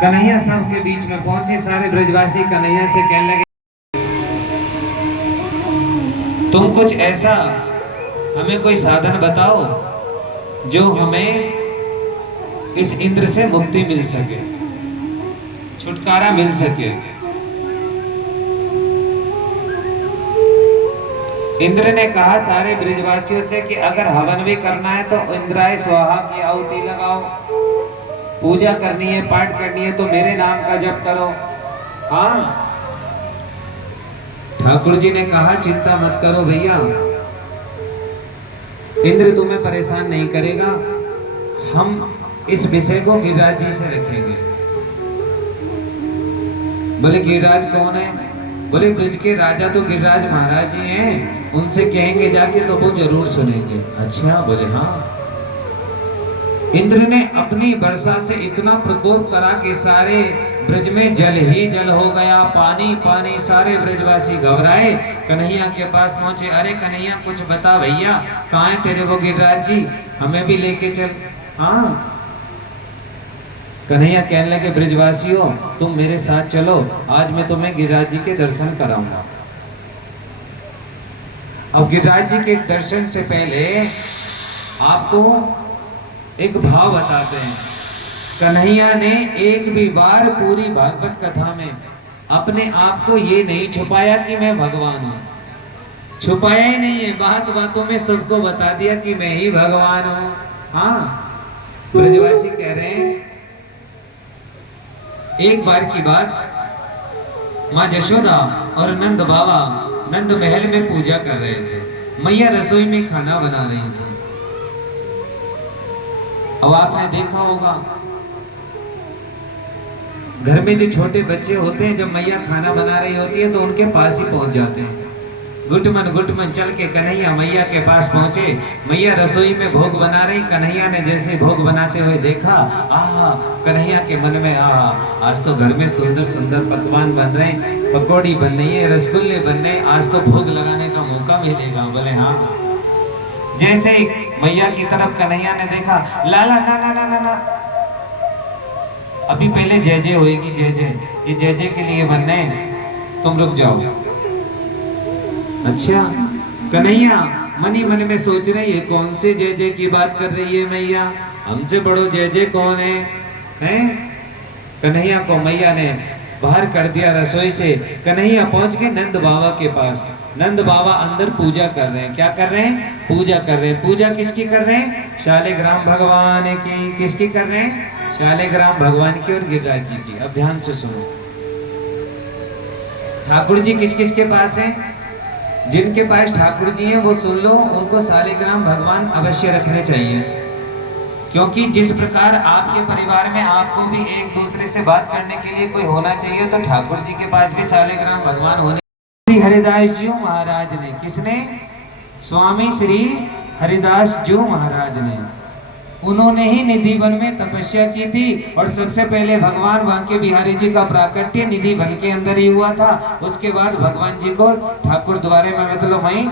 कन्हैया सबके बीच में पहुंचे, सारे ब्रजवासी कन्हैया से कहने लगे, तुम कुछ ऐसा हमें कोई साधन बताओ जो हमें इस इंद्र से मुक्ति मिल सके, छुटकारा मिल सके। इंद्र ने कहा सारे ब्रजवासियों से कि अगर हवन भी करना है तो इंद्राय स्वाहा की आहुति लगाओ, पूजा करनी है, पाठ करनी है तो मेरे नाम का जप करो। हाँ, ठाकुर जी ने कहा चिंता मत करो भैया, इंद्र तुम्हें परेशान नहीं करेगा, हम इस विषय को गिरिराज जी से रखेंगे। बोले गिरिराज कौन है? बोले ब्रज के राजा तो गिरिराज महाराज जी हैं, उनसे कहेंगे जाके तो वो जरूर सुनेंगे। अच्छा, बोले हाँ। इंद्र ने अपनी वर्षा से इतना प्रकोप करा कि सारे ब्रज में जल ही जल हो गया, पानी पानी। सारे ब्रजवासी घबराए, कन्हैया के पास पहुंचे। अरे कन्हैया कुछ बता भैया, कहाँ है तेरे वो गिरिराज जी, हमें भी लेके चल। हाँ, कन्हैया कहने लगे ब्रजवासियों तुम मेरे साथ चलो, आज मैं तुम्हें गिरिराज जी के दर्शन कराऊंगा। अब गिरिराज जी के दर्शन से पहले आपको एक भाव बताते हैं। कन्हैया ने एक भी बार पूरी भागवत कथा में अपने आप को ये नहीं छुपाया कि मैं भगवान हूं, छुपाया ही नहीं है, बात बातों में सबको बता दिया कि मैं ही भगवान हूं। हाँ, ब्रजवासी कह रहे हैं एक बार की बात, माँ जशोदा और नंद बाबा नंद महल में पूजा कर रहे थे, मैया रसोई में खाना बना रही थी। अब आपने देखा होगा घर में जो छोटे बच्चे होते हैं, जब मैया खाना बना रही होती है तो उनके पास ही पहुंच जाते हैं। गुटमन चल के कन्हैया मैया के पास पहुंचे। मैया रसोई में भोग बना रही, कन्हैया ने जैसे भोग बनाते हुए देखा, आहा, कन्हैया के मन में आहा, आज तो घर में सुंदर सुंदर पकवान बन रहे हैं, पकौड़ी बन रही है, रसगुल्ले बन रहे हैं, आज तो भोग लगाने का मौका मिलेगा। बोले हाँ। जैसे मैया की तरफ कन्हैया ने देखा, लाला ना ना ना ना ना, अभी पहले जय जय होएगी, जय जय, ये जय जय के लिए बनने, तुम रुक जाओ। अच्छा, कन्हैया मनी मन में सोच रहे ये कौन से जय जय की बात कर रही है मैया, हमसे बड़ो जय जय कौन है? हैं? कन्हैया को मैया ने बाहर कर दिया रसोई से। कन्हैया पहुंच गए नंद बाबा के पास। नंद बाबा अंदर पूजा कर रहे हैं। क्या कर रहे हैं? पूजा कर रहे हैं। पूजा किसकी कर रहे हैं? शालिग्राम भगवान की। किसकी कर रहे हैं? शालिग्राम भगवान की और गिरिराज जी की। अब ध्यान से सुनो, ठाकुर जी किस किस के पास हैं? जिनके पास ठाकुर जी हैं वो सुन लो, उनको शालिग्राम भगवान अवश्य रखने चाहिए, क्योंकि जिस प्रकार आपके परिवार में आपको भी एक दूसरे से बात करने के लिए कोई होना चाहिए, तो ठाकुर जी के पास भी शालिग्राम भगवान होने। श्री हरिदास जी महाराज ने, किसने? स्वामी श्री हरिदास जी महाराज ने, उन्होंने ही निधि वन में तपस्या की थी। और सबसे पहले भगवान बांके बिहारी जी का प्राकट्य निधि वन के अंदर ही हुआ था। उसके बाद भगवान जी को ठाकुर द्वारे में, मतलब वहीं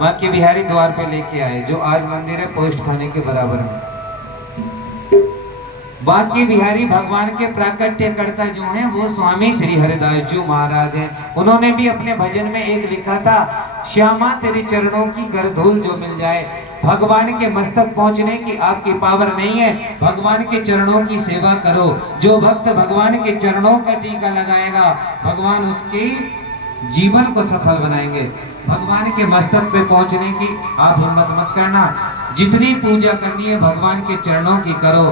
बांके बिहारी द्वार पे लेके आए, जो आज मंदिर है पोस्ट खाने के बराबर में। बांके बिहारी भगवान के प्राकट्यकर्ता जो हैं वो स्वामी श्री हरिदास जी महाराज हैं। उन्होंने भी अपने भजन में एक लिखा था, श्यामा तेरे चरणों की गर धूल जो मिल जाए। भगवान के मस्तक पहुंचने की आपकी पावर नहीं है, भगवान के चरणों की सेवा करो। जो भक्त भगवान के चरणों का टीका लगाएगा, भगवान उसके जीवन को सफल बनाएंगे। भगवान के मस्तक पे पहुंचने की आप हिम्मत मत करना। जितनी पूजा करनी है भगवान के चरणों की करो,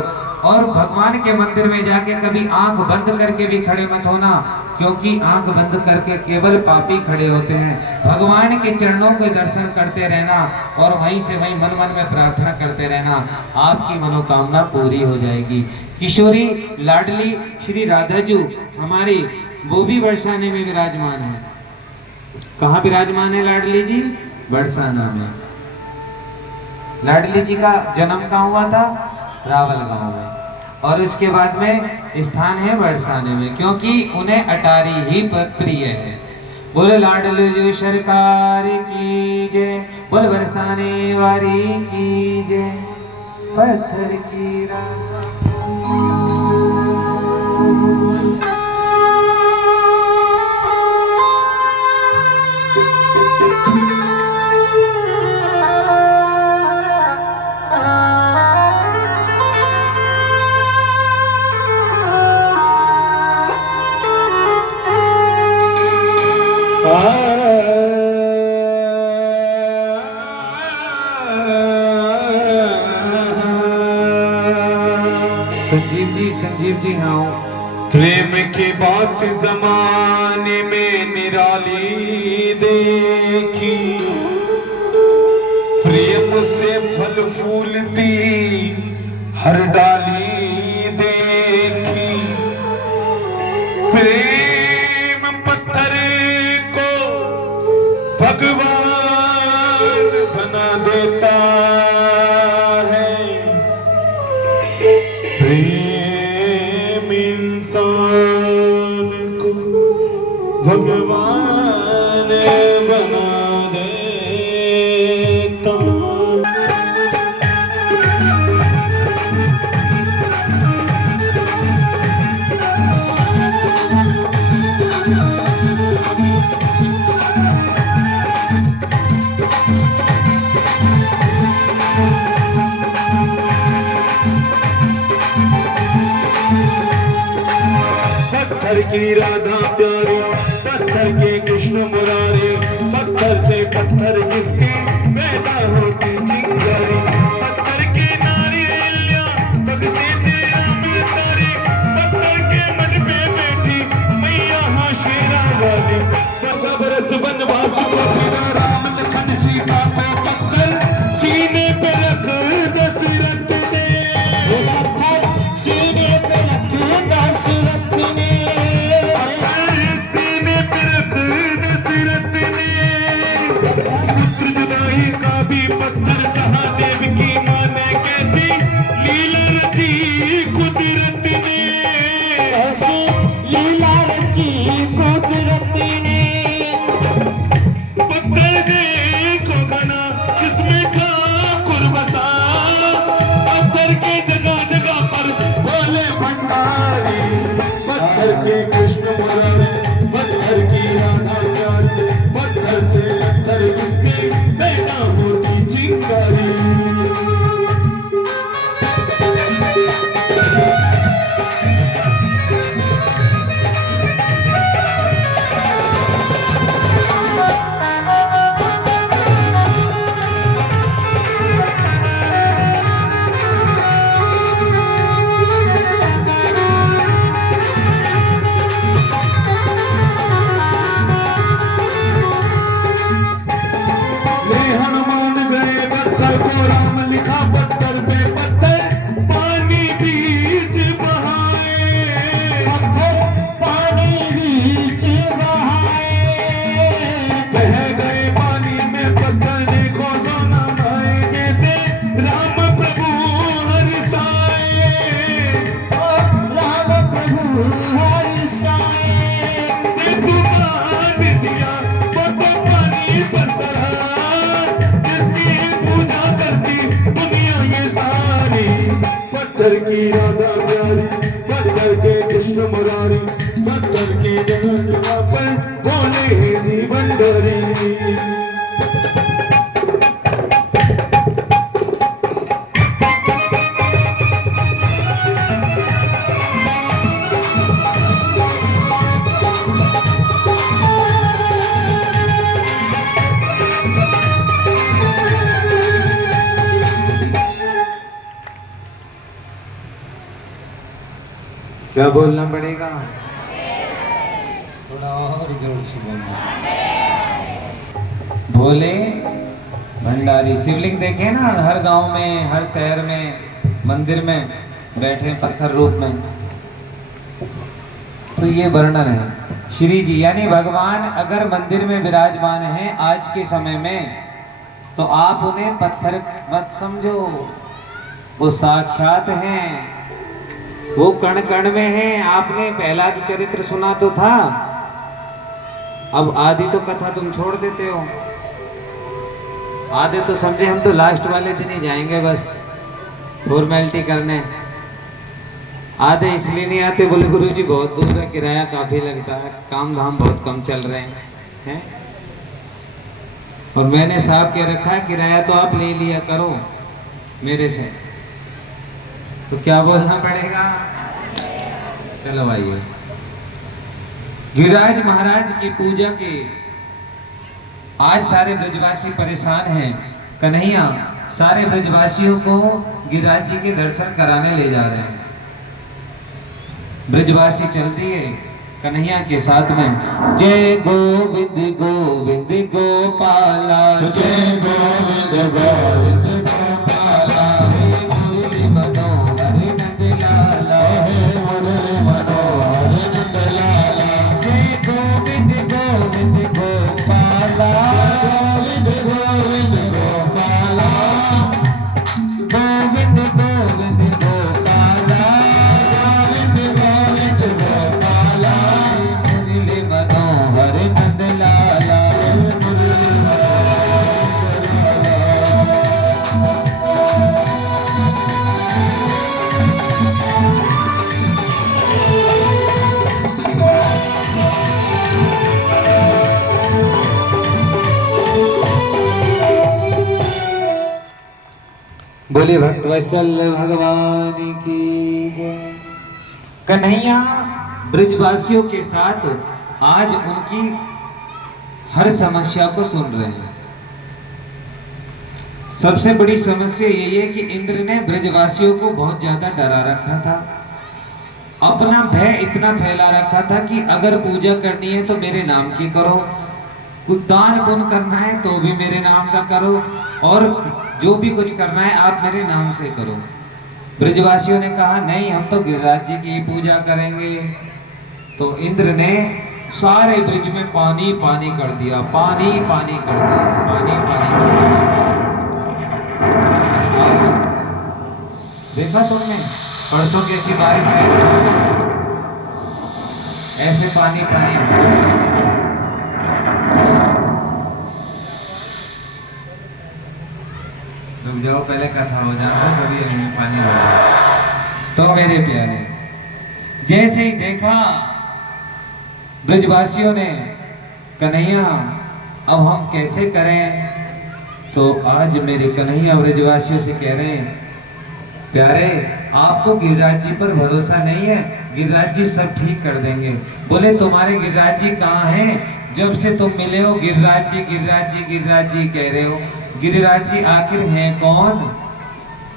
और भगवान के मंदिर में जाके कभी आंख बंद करके भी खड़े मत होना, क्योंकि आंख बंद करके केवल पापी खड़े होते हैं। भगवान के चरणों के दर्शन करते रहना और वहीं से वहीं मन मन में प्रार्थना करते रहना, आपकी मनोकामना पूरी हो जाएगी। किशोरी लाडली श्री राधाजू हमारी वो भी बरसाने में विराजमान है। कहाँ विराजमान है लाडली जी? बरसाना में। लाडली जी का जन्म कहाँ हुआ था? रावल गांव में, और उसके बाद में स्थान है बरसाने में, क्योंकि उन्हें अटारी ही प्रिय है। बोले लाडली जो सरकार की जय, बोल बरसाने वाली की जय, पत्थर की राधा। संजीव जी हाँ। प्रेम की बात जमाने में निराली देखी, प्रेम से फल फूलती हर डाली देखी, प्रेम पत्थर को भगवान बना देता है, प्रेम इंसान को भगवान बना देता। पत्थर की राधा प्यारी, पत्थर के कृष्ण मुरारी, पत्थर से पत्थर किसकी पैदा होती चिंगारी, पत्थर की नारी अहिल्या भगती श्री राम तारी, पत्थर के मन पे बैठी मैया हाँ शेरा वाली, 14 बरस वनवास को बिना राम लखन सीता को पत्थर सीने पे रख दशरथ ने, पत्थर सीने पे रख दशरथ ने, पत्थर सहादेव की मां ने कैसी लीला रची कुदरत ने, कैसी लीला रची कुदरत ने, पत्थर देखो बना जिसमें ठाकुर बसा, पत्थर की जगह जगह पर बोले भंडारी, पत्थर के कृष्ण मुरारी, पत्थर की राधा प्यारी, पत्थर से पत्थर किसके पैदा होती चिंगारी। पत्थर की राधा प्यारी, पत्थर के कृष्ण मुरारी, पत्थर की जगह पर बोले जीवन डरी। क्या बोलना पड़ेगा? थोड़ा और जोर से बोलना। भोले भंडारी। शिवलिंग देखे ना, हर गांव में, हर शहर में, मंदिर में बैठे पत्थर रूप में। तो ये वर्णन है श्री जी, यानी भगवान अगर मंदिर में विराजमान हैं आज के समय में, तो आप उन्हें पत्थर मत समझो, वो साक्षात हैं, वो कण कण में हैं। आपने पहला चरित्र सुना तो था, अब आधी तो कथा तुम छोड़ देते हो। आधे तो समझे हम तो लास्ट वाले दिन ही जाएंगे बस फॉर्मेलिटी करने। आधे इसलिए नहीं आते, बोले गुरु जी बहुत दूर है, किराया काफी लगता है, काम धाम बहुत कम चल रहे हैं। और मैंने साहब कह रखा है किराया तो आप ले लिया करो मेरे से, तो क्या बोलना पड़ेगा? चलो आइए। गिरिराज महाराज की पूजा के आज सारे ब्रजवासी परेशान हैं। कन्हैया सारे ब्रजवासियों को गिरिराज जी के दर्शन कराने ले जा रहे हैं। ब्रजवासी चल दिए कन्हैया के साथ में। जय गोविंद गोविंद गोपाला, जय गोविंद गोविंद गोपाला, हे मुरली मनोहर नंद लाला, हे मुरली मनोहर नंद लाला, जय गोविंद गोविंद गोपाला, गोविंद गोविंद गोपाला, गोविंद गोविंद गोपाला, गोविंद गोविंद गोपाला, मुरली मनोहर नंद लाला। बोले भक्त वत्सल भगवान की जय। कन्हैया ब्रजवासियों के साथ आज उनकी हर समस्या को सुन रहे हैं। सबसे बड़ी समस्या यही है कि इंद्र ने ब्रजवासियों को बहुत ज्यादा डरा रखा था, अपना भय इतना फैला रखा था कि अगर पूजा करनी है तो मेरे नाम की करो, कुछ दान पुण्य करना है तो भी मेरे नाम का करो, और जो भी कुछ करना है आप मेरे नाम से करो। ब्रजवासियों ने कहा नहीं, हम तो गिरिराज जी की पूजा करेंगे। तो इंद्र ने सारे ब्रिज में पानी पानी कर दिया, पानी पानी कर दिया, पानी पानी कर दिया। देखा तुमने परसों कैसी बारिश आई थी, ऐसे पानी पानी है। रुक जाओ, पहले कथा हो जाता कभी नहीं पानी हो जाए। तो मेरे प्यारे, जैसे ही देखा ब्रजवासियों ने कन्हैया अब हम कैसे करें, तो आज मेरे कन्हैया ब्रजवासियों से कह रहे हैं प्यारे आपको गिरिराज जी पर भरोसा नहीं है, गिरिराज जी सब ठीक कर देंगे। बोले तुम्हारे गिरिराज जी कहाँ हैं? जब से तुम मिले हो गिरिराज जी गिरिराज जी गिरिराज जी कह रहे हो, गिरिराज जी आखिर हैं कौन?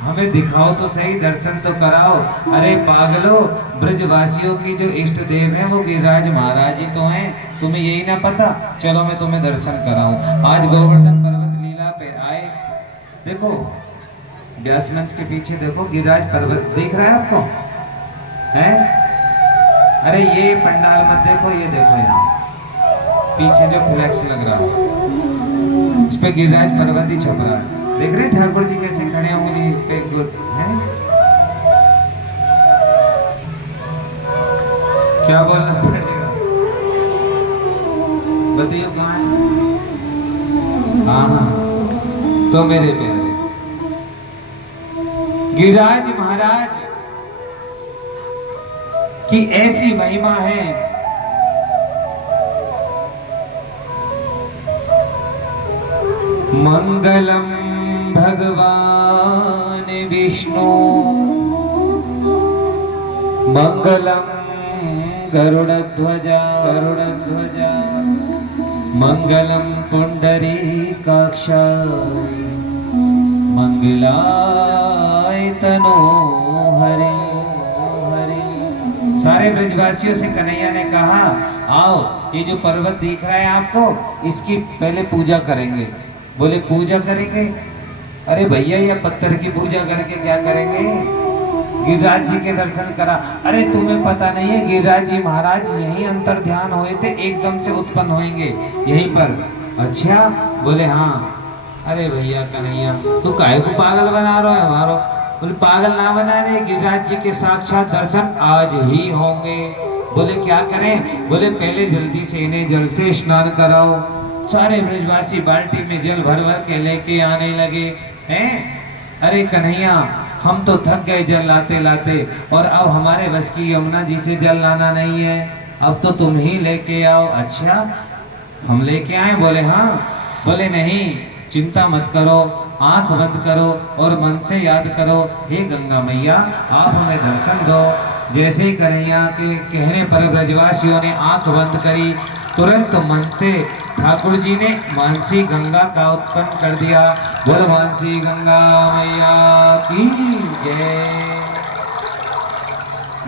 हमें दिखाओ तो सही, दर्शन तो कराओ। अरे पागलो, ब्रजवासियों की जो इष्ट देव है वो गिरिराज महाराज ही तो हैं, तुम्हें यही ना पता? चलो मैं तुम्हें दर्शन कराऊं। आज गोवर्धन पर्वत लीला पे आए, देखो व्यास मंच के पीछे देखो गिरिराज पर्वत दिख रहा है आपको? हैं? अरे ये पंडाल मत देखो, ये देखो यहाँ पीछे जो फ्लैक्स लग रहा है उस पे गिरिराज पर्वत ही छप रहा है। देख रहे ठाकुर जी कैसे खड़े उंगली पे हैं? क्या बोलना पड़ेगा बताइए कहाँ है? हाँ, तो मेरे प्यारे गिरिराज महाराज की ऐसी महिमा है, मंगलम भगवान विष्णु मंगलम गरुड़ध्वजा मंगलम पुंडरीकाक्षाय मंगलाय तनो हरे। सारे ब्रजवासियों से कन्हैया ने कहा, आओ ये जो पर्वत दिख रहा है आपको, इसकी पहले पूजा करेंगे। बोले पूजा करेंगे? अरे भैया ये पत्थर की पूजा करके क्या करेंगे? गिरिराज जी के दर्शन करा। अरे तुम्हें पता नहीं है गिरिराज जी महाराज यहीं अंतर ध्यान हुए थे, एकदम से उत्पन्न होंगे यहीं पर। अच्छा, बोले हाँ। अरे भैया कन्हैया तू काहे को पागल बना रहा है हमारो? बोले पागल ना बना रहे, गिरिराज जी के साक्षात दर्शन आज ही होंगे। बोले क्या करें? बोले पहले जल्दी से इन्हें जल से स्नान कराओ। सारे ब्रजवासी बाल्टी में जल भर भर के लेके आने लगे हैं। अरे कन्हैया हम तो थक गए जल लाते लाते, और अब हमारे बस की यमुना जी से जल लाना नहीं है, अब तो तुम ही लेके आओ। अच्छा हम लेके आए? बोले हाँ। बोले नहीं चिंता मत करो, आंख बंद करो और मन से याद करो, हे गंगा मैया आप हमें दर्शन दो। जैसे ही कन्हैया के कहने पर ब्रजवासियों ने आंख बंद करी, तुरंत मन से ठाकुर जी ने मानसी गंगा का उत्पन्न कर दिया। बोल मानसी गंगा मैया की जय।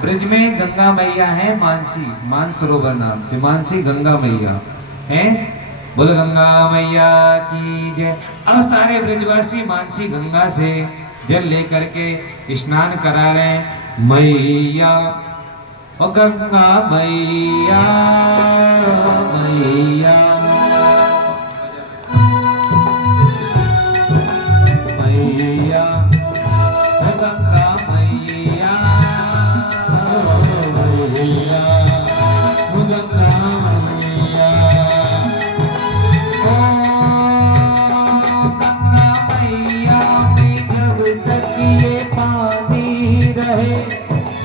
ब्रज में गंगा मैया है मानसी, मानसरोवर नाम से मानसी गंगा मैया है। बोल गंगा मैया की जय। अब सारे ब्रजवासी मानसी गंगा से जल लेकर के स्नान करा रहे हैं। मैया ओ गंगा मैया मैया मैया ओ गंगा मैया मैया ओ गंगा मैया ओ गंगा मैया में जब तक ये पानी रहे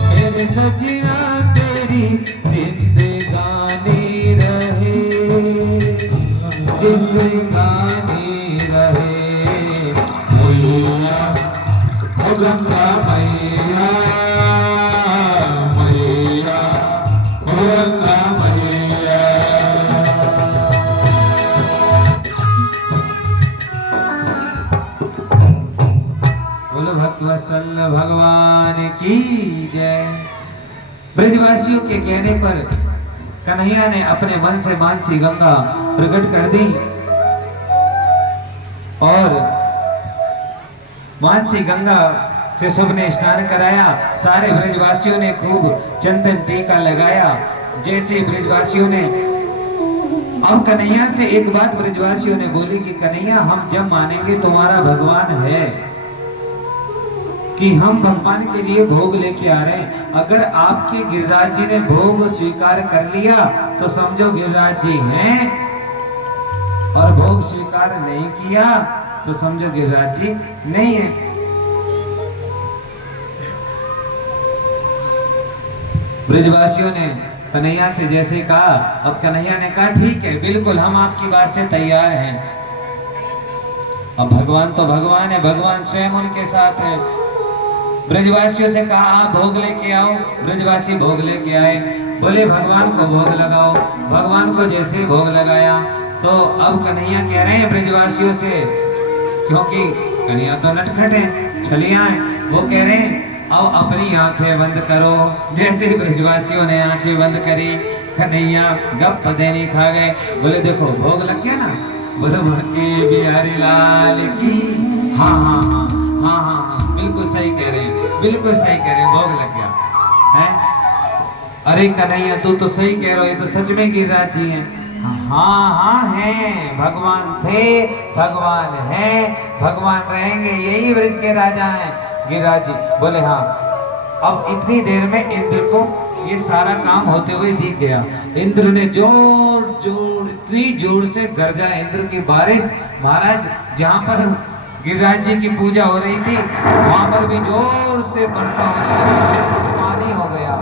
मेरे सजना तेरी जिंदगानी रहे, जिंदगानी रहे। मैया ओ गंगा मैया मैया ओ गंगा मैया। बोलो भक्तवत्सल भगवान की जय। ब्रजवासियों के कहने पर कन्हैया ने अपने मन से मानसी गंगा प्रकट कर दी और मानसी गंगा से सबने स्नान कराया। सारे ब्रजवासियों ने खूब चंदन टीका लगाया। जैसे ब्रजवासियों ने, अब कन्हैया से एक बात ब्रजवासियों ने बोली कि कन्हैया हम जब मानेंगे तुम्हारा भगवान है कि हम भगवान के लिए भोग लेके आ रहे हैं, अगर आपके गिरिराज जी ने भोग स्वीकार कर लिया तो समझो गिरिराज जी हैं, और भोग स्वीकार नहीं किया तो समझो गिरिराज जी नहीं है। ब्रजवासियों ने कन्हैया से जैसे कहा, अब कन्हैया ने कहा ठीक है बिल्कुल हम आपकी बात से तैयार हैं। अब भगवान तो भगवान है, भगवान स्वयं उनके साथ है। ब्रजवासियों से कहा आप भोग लेके आओ। ब्रजवासी भोग लेके आए। बोले भगवान को भोग लगाओ। भगवान को जैसे भोग लगाया तो अब कन्हैया कह रहे हैं ब्रजवासियों से, क्योंकि कन्हैया तो नटखट है, छलिया है, वो कह रहे हैं अब अपनी आंखें बंद करो। जैसे ही ब्रजवासियों ने आंखें बंद करी, कन्हैया गप देने खा गए। बोले देखो भोग लग गया ना, बोलो भक्ति बिहारी लाल की। हाँ हाँ हाँ हाँ हाँ हाँ बिल्कुल सही कह रहे हैं, बिल्कुल सही कह रहे हैं, भोग लग गया है। अरे कन्हैया तू तो सही कह रहा हो, ये तो सच में गिरिराज जी हैं। हाँ हाँ हैं, भगवान थे, भगवान हैं, भगवान रहेंगे, यही ब्रज के राजा हैं गिरिराज जी। बोले हाँ। अब इतनी देर में इंद्र को ये सारा काम होते हुए दिख गया। इंद्र ने जोर जोर इतनी जोर से गरजा, इंद्र की बारिश। महाराज जहाँ पर गिरिराज जी की पूजा हो रही थी वहां पर भी जोर से वर्षा होने लगी, पानी हो गया,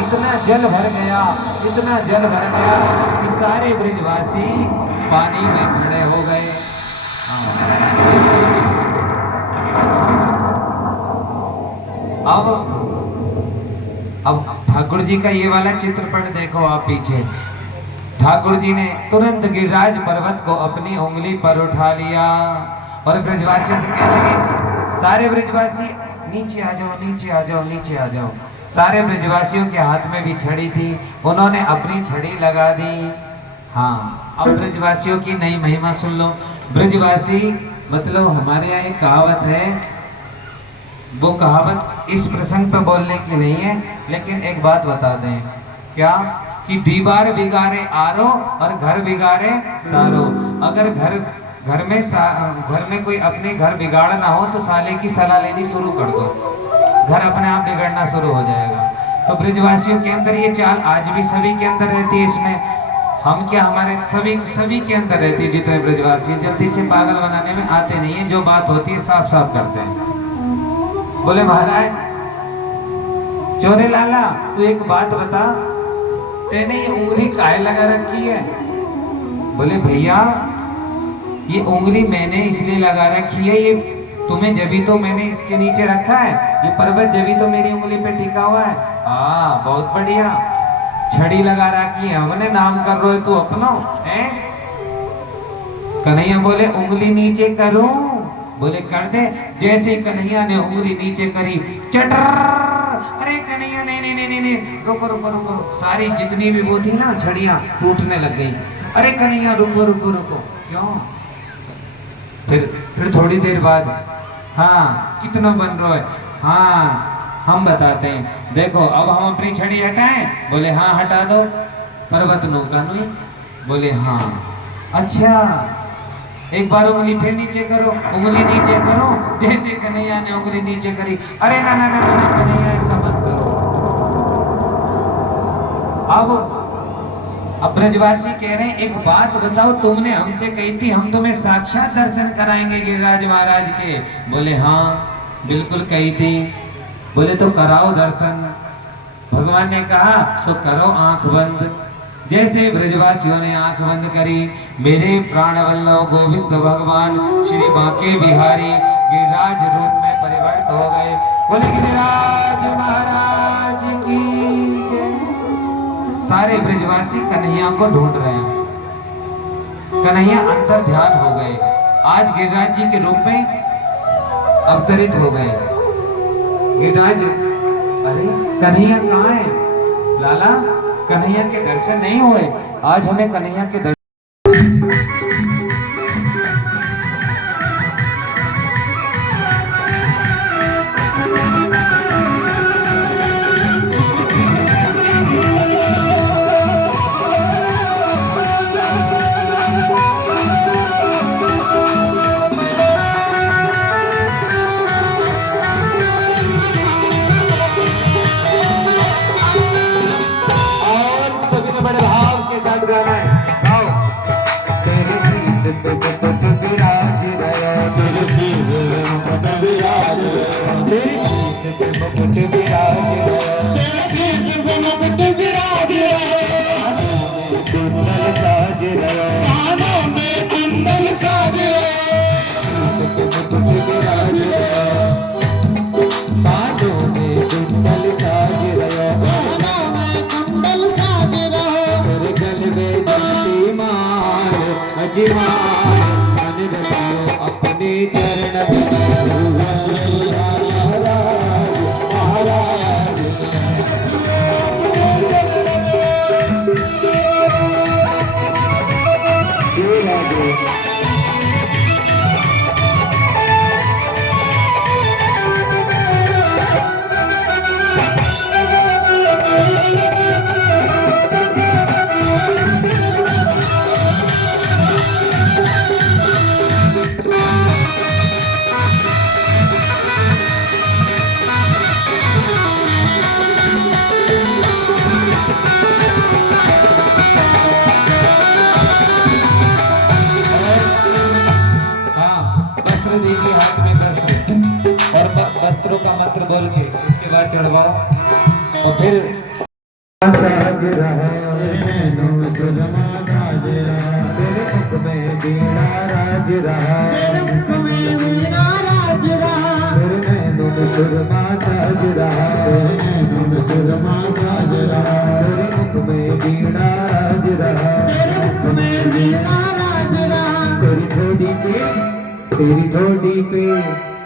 इतना जल भर गया, इतना जल भर गया कि सारे ब्रजवासी पानी में खड़े हो गए। अब ठाकुर जी का ये वाला चित्रपट देखो आप पीछे। ठाकुर जी ने तुरंत गिरिराज पर्वत को अपनी उंगली पर उठा लिया और ब्रजवासियों से कहने लगे, सारे ब्रजवासी नीचे आ जाओ, नीचे आ जाओ, नीचे आ जाओ। सारे ब्रजवासियों के हाथ में भी छड़ी थी, उन्होंने अपनी छड़ी लगा दी। हाँ, अब ब्रजवासियों की नई महिमा सुन लो। ब्रजवासी मतलब हमारे यहाँ एक कहावत है, वो कहावत इस प्रसंग पे बोलने की नहीं है, लेकिन एक बात बता दें, क्या कि दीवार बिगाड़े आरो और घर बिगाड़े सारो। अगर घर में कोई अपने घर बिगाड़ना हो तो साले की सलाह लेनी शुरू कर दो, घर अपने आप बिगड़ना शुरू हो जाएगा। तो ब्रजवासियों के अंदर ये चाल आज भी सभी के अंदर रहती है। इसमें हम क्या, हमारे सभी के अंदर रहती है। जितने ब्रजवासी जल्दी से पागल बनाने में आते नहीं है, जो बात होती है साफ साफ करते हैं। बोले महाराज चोरे लाला तू एक बात बता, तेने ये उंगली काहे लगा रखी है? बोले भैया ये उंगली मैंने इसलिए लगा रखी है, ये तुम्हें जभी तो मैंने इसके नीचे रखा है, ये पर्वत जभी तो मेरी उंगली पे टिका हुआ है। बहुत बढ़िया, छड़ी लगा रखी है हमने, नाम कर रहे हो तू अपनो है? कन्हैया बोले उंगली नीचे करूं? बोले कर दे। जैसे कन्हैया ने उंगली नीचे करी, चटर, अरे कन्हैया नहीं, रुको रुको रुको, सारी जितनी भी वो थी ना छड़ियां टूटने लग गई। अरे कन्हैया रुको रुको रुको, क्यों? फिर थोड़ी देर बाद, हाँ कितना बन रहा है? हाँ हम बताते हैं, देखो अब हम अपनी छड़ी हटाएं? बोले हाँ हटा दो। पर्वत नो कानू? बोले हाँ। अच्छा एक बार उंगली फिर नीचे करो, उंगली नीचे करो। जैसे कन्हैया ने उंगली नीचे करी, अरे ना कन्हैया ऐसा मत करो। अब ब्रजवासी कह रहे हैं एक बात बताओ, तुमने हमसे कही थी हम तुम्हें साक्षात दर्शन कराएंगे गिरिराज महाराज के। बोले हाँ बिल्कुल कही थी। बोले तो कराओ दर्शन। भगवान ने कहा तो करो आंख बंद। जैसे ब्रजवासियों ने आंख बंद करी, मेरे प्राण वल्लभ गोविंद भगवान श्री बांके बिहारी गिरिराज रूप में परिवर्तित हो गए। बोले गिरिराज महाराज की जय। सारे ब्रजवासी कन्हैया को ढूंढ रहे हैं, कन्हैया अंतर ध्यान हो गए, आज गिरिराज जी के रूप में अवतरित हो गए। गिरिराज, अरे कन्हैया कहाँ है? लाला कन्हैया के दर्शन नहीं हुए, आज हमें कन्हैया के दर्शन। अपने दीजिए हाथ में वस्त्र, और वस्त्रों का मंत्र बोल के उसके बाद चढ़वाओ। और फिर साज रहा तेरे मुख में बीड़ा राज रहा, तेरे मुख में बीड़ा राज रहा, तेरे नैनों में सुरमा साज रहा, तेरे नैनों में सुरमा साज रहा, तेरे मुख में बीड़ा राज रहा, तेरे मुख में बीड़ा राज रहा, तेरी ठोड़ी पे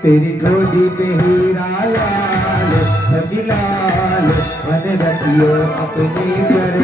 तेरी ठोडी पे हीरा लाल सजलाल मन रखियो अपने चरण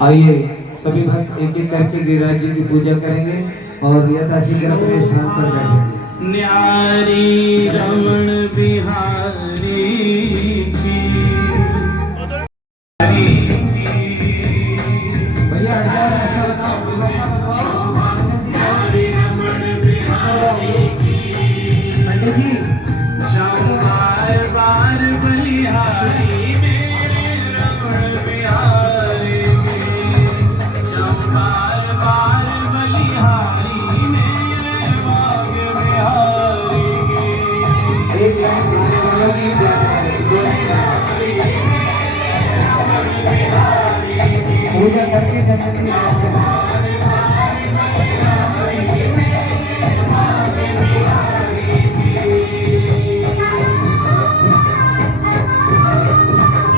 आइए सभी भक्त एक एक करके गिरिराज जी की पूजा करेंगे और यथाशीघ्र अपने स्थान पर बैठेंगे। न्यारी रमण बिहारी की भैया पंडित जी जाऊं बार बार बलिहारी मेरे रमण बिहारी की जाऊं बार बार बलिहारी मेरे भाग्य बिहारी की एक लाइन गाने वालों की पूजा करके जन्मदिन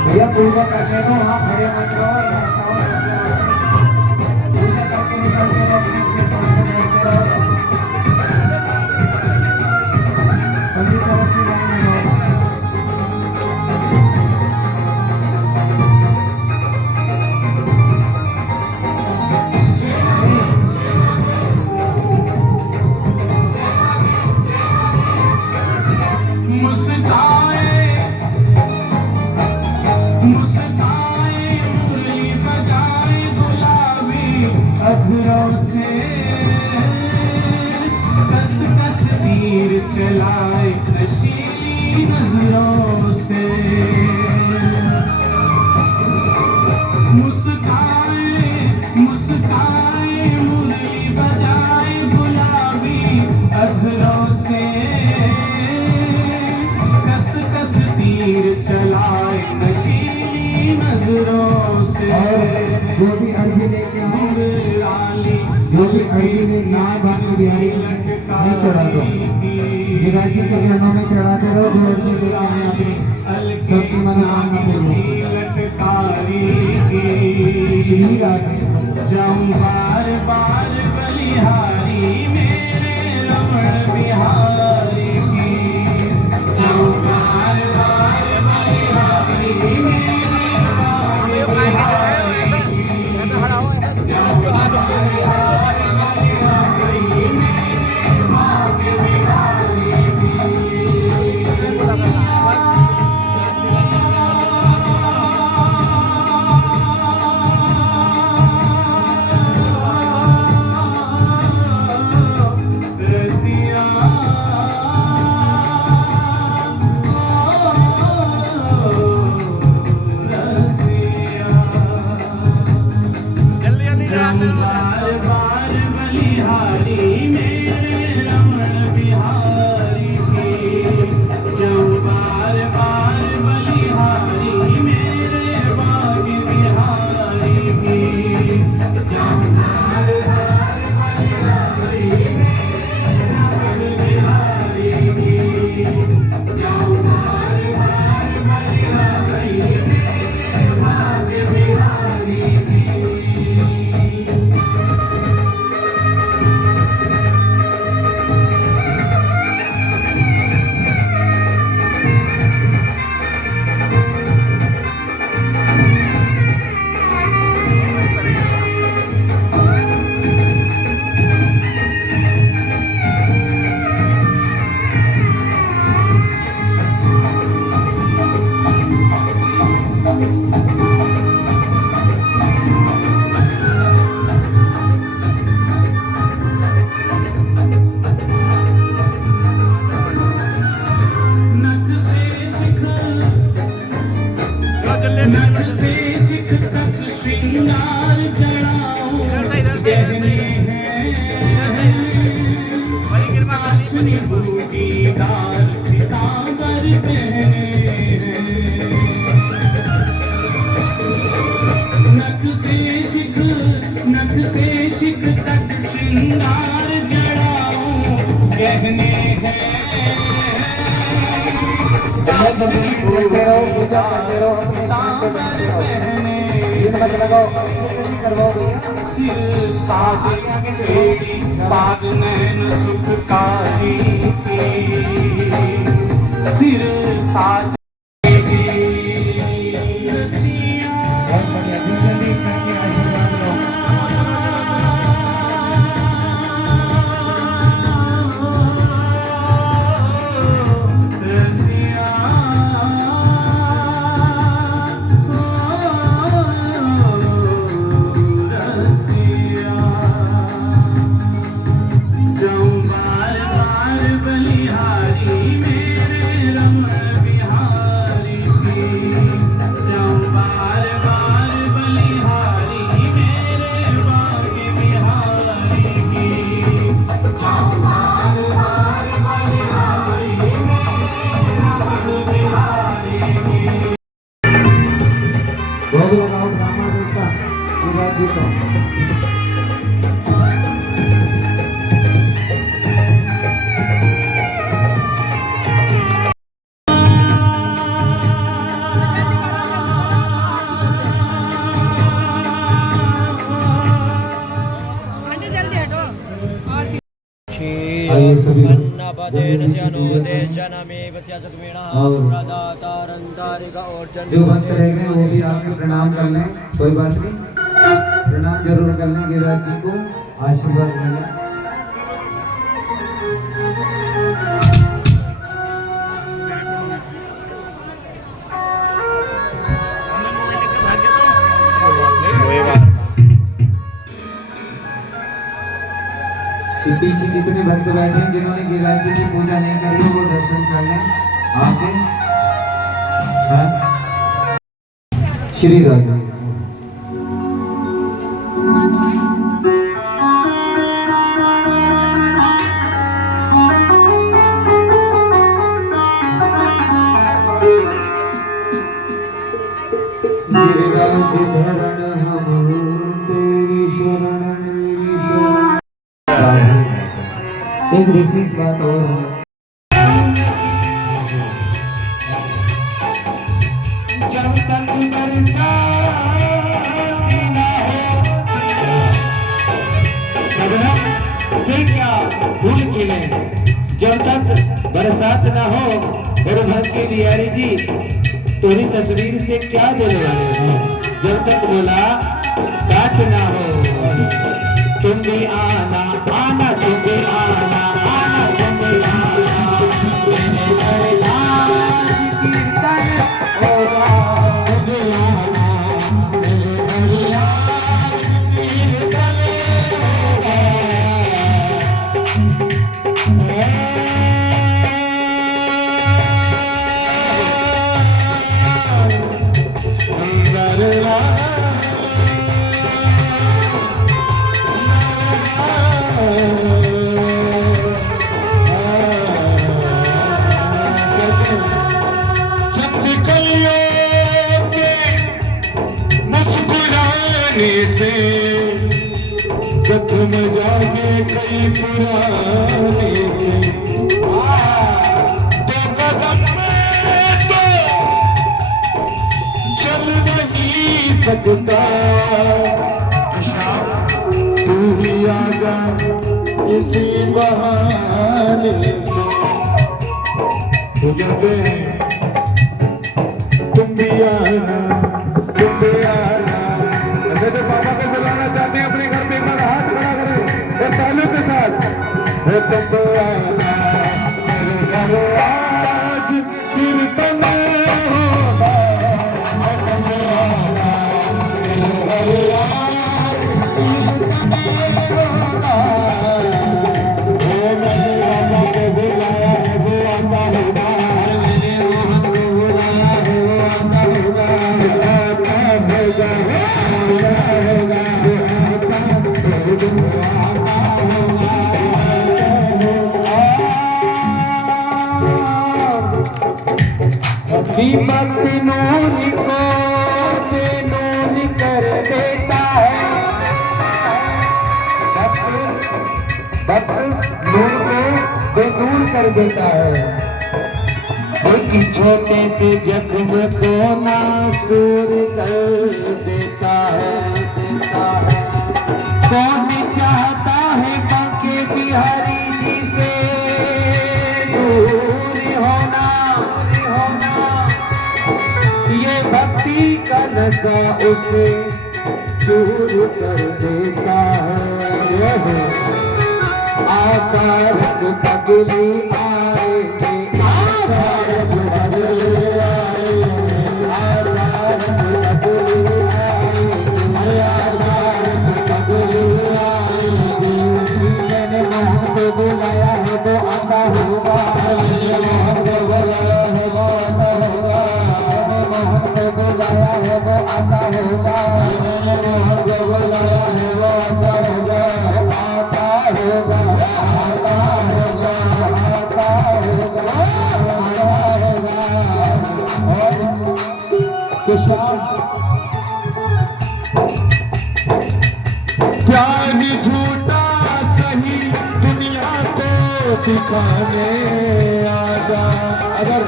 भैया पूजा करने को वहाँ खड़े मत रहो, पूजा करके निकलते रहो, अपने स्थान पर बैठते रहो। सभी तरफ से लाइन लगाओ। मुस्काए मुरली बजाए गुलाबी अधरों से कस कस तीर चलाए नशीली नजरों से मुस्काए मुस्काए मुरली बजाए गुलाबी अधरों से कस कस तीर चलाए नशीली नजरों से जो भी अर्जी लेके आओ, जो भी अर्जी लेके आए बाकी बिहारी नहीं चढ़ा दो, गिरिराज जी के चरणों में चढ़ाते रहो। जो अर्जी लेके आए अपनी सबकी मनोकामना पूर्ण जाऊं बार बार बलिहारी मेरे रमण बिहारी की जाऊं बार बार बलिहारी मेरे भाग्य बिहारी की जाऊं बार बार बलिहारी मेरे भाग्य बिहारी बार बार बलिहारी मेरे रमण बिहारी की जाऊं बार बार बलिहारी मेरे भाग्य बिहारी की जाऊं बार बार बलिहारी मेरे रमण बिहारी की जाऊं बार बार बलिहारी मेरे भाग्य बिहारी की बहने हैं करते रहो, पूजा करते रहो, अपने स्थान पे बैठे रहो, दिन मत लगाओ, करवाओ भैया। सिर साज बेड़ी बाग नैन सुख काजी की सिर साज रसिया बहुत बढ़िया, जल्दी करके आशीर्वाद लो। रसिया रसिया जाऊं बार बार बलिहारी मेरे रमण बिहारी की जाऊं बार बार बलिहारी मेरे बाग बिहारी की जाऊं बार बार बलिहारी मेरे रमण बिहारी की भोग लगाओ ड्रामा देखता शिवराज जी को। आइए सभी लोग अन्नपदेन स्यनोदेशनमेव स्यसद्विणः और प्रदातारन्तारिका और जो भक्त रह गए वो भी आके प्रणाम कर लें, कोई बात नहीं, प्रणाम जरूर कर लें, गिरिराज जी को आशीर्वाद ले लें। कि पीछे जितने भक्त बैठे हैं जिन्होंने गिरिराज जी की पूजा नहीं करी है वो दर्शन कर लें आके। हाँ? श्री राधे। गिरिराज धरण हम तेरी शरण मेरी शरण। एक विशेष बात और है, जब तक बरसाती ना हो शबनम से क्या फूल खिले जब तक बरसात ना हो और भर के बिहारी जी तुम्हारी तस्वीर से क्या देने वाले हो जब तक मुलाकात ना हो तुम भी आना आना तुम भी आना आना तुम भी आना मैंने दरबार कीर्तन होगा तुम भी आना मेरे दरबार कीर्तन से जख्म जागे कई पुराने से तो कदम में तो चल नहीं सकता तू ही आ जा किसी बहाने से गुजरते हैं तुम भी आना तुम भी आना। जो पापा को बुलाना चाहते हैं अपने घर पे एक बार हाथ खड़ा करें और तालियों के साथ तुम तो आना मेरे घर आज कीर्तन होगा तुम तो आना मेरे घर आज कीर्तन होगा मैंने राजा को बुलाया है वो आता होगा मैंने मोहन को बुलाया है वो आता होगा कीमत नूर को बेनूर कर देता है भक्त नूर को वो दूर कर देता है। एक छोटे से जख्म को नासूर कर देता है, देता है। कौन चाहता है बांके बिहारी जी से दूर होना, ये भक्ति का नशा उसे चूर कर देता है। आशा रंग पगली आएंगे, आशा रंग पगली आएंगे, आशा रंग पगली आएंगे, आशा रंग पगली आएंगे। मैंने मोहन को बुलाया है वो आता होगा, मैंने मोहन को बुलाया है वो आता होगा, मैंने मोहन को बुलाया है वो आता होगा, मैंने मोहन को बुलाया है वो आता होगा, आता होगा, आता होगा, आता होगा, आता होगा। किसान प्यार झूठा सही दुनिया को दिखाने आजा। अगर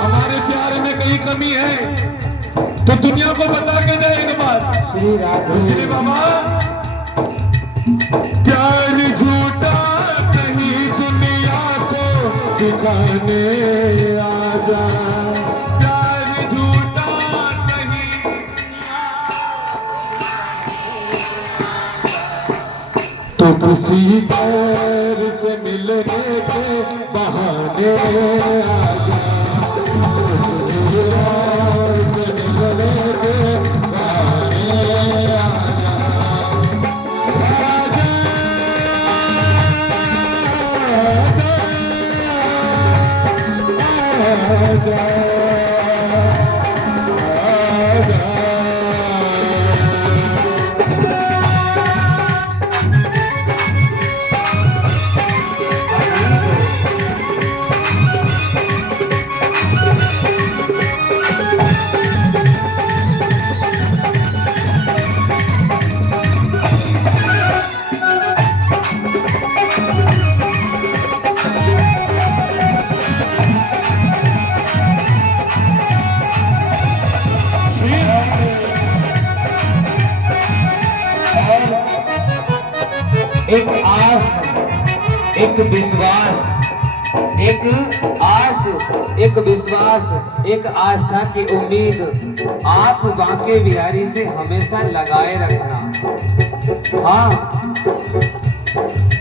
हमारे प्यार में कहीं कमी है तो दुनिया को बता के जाए एक बार। श्री राधे श्री बाबा प्यार झूठा सही दुनिया को दिखाने आजा। प्यार झूठा सही तो किसी गैर से मिलने के बहाने आजा। किसी गैर से मिलने के बहाने आजा। आजा, आजा, आजा। एक आस, एक विश्वास, एक आस, एक विश्वास, एक आस्था की उम्मीद आप बांके बिहारी से हमेशा लगाए रखना। हाँ,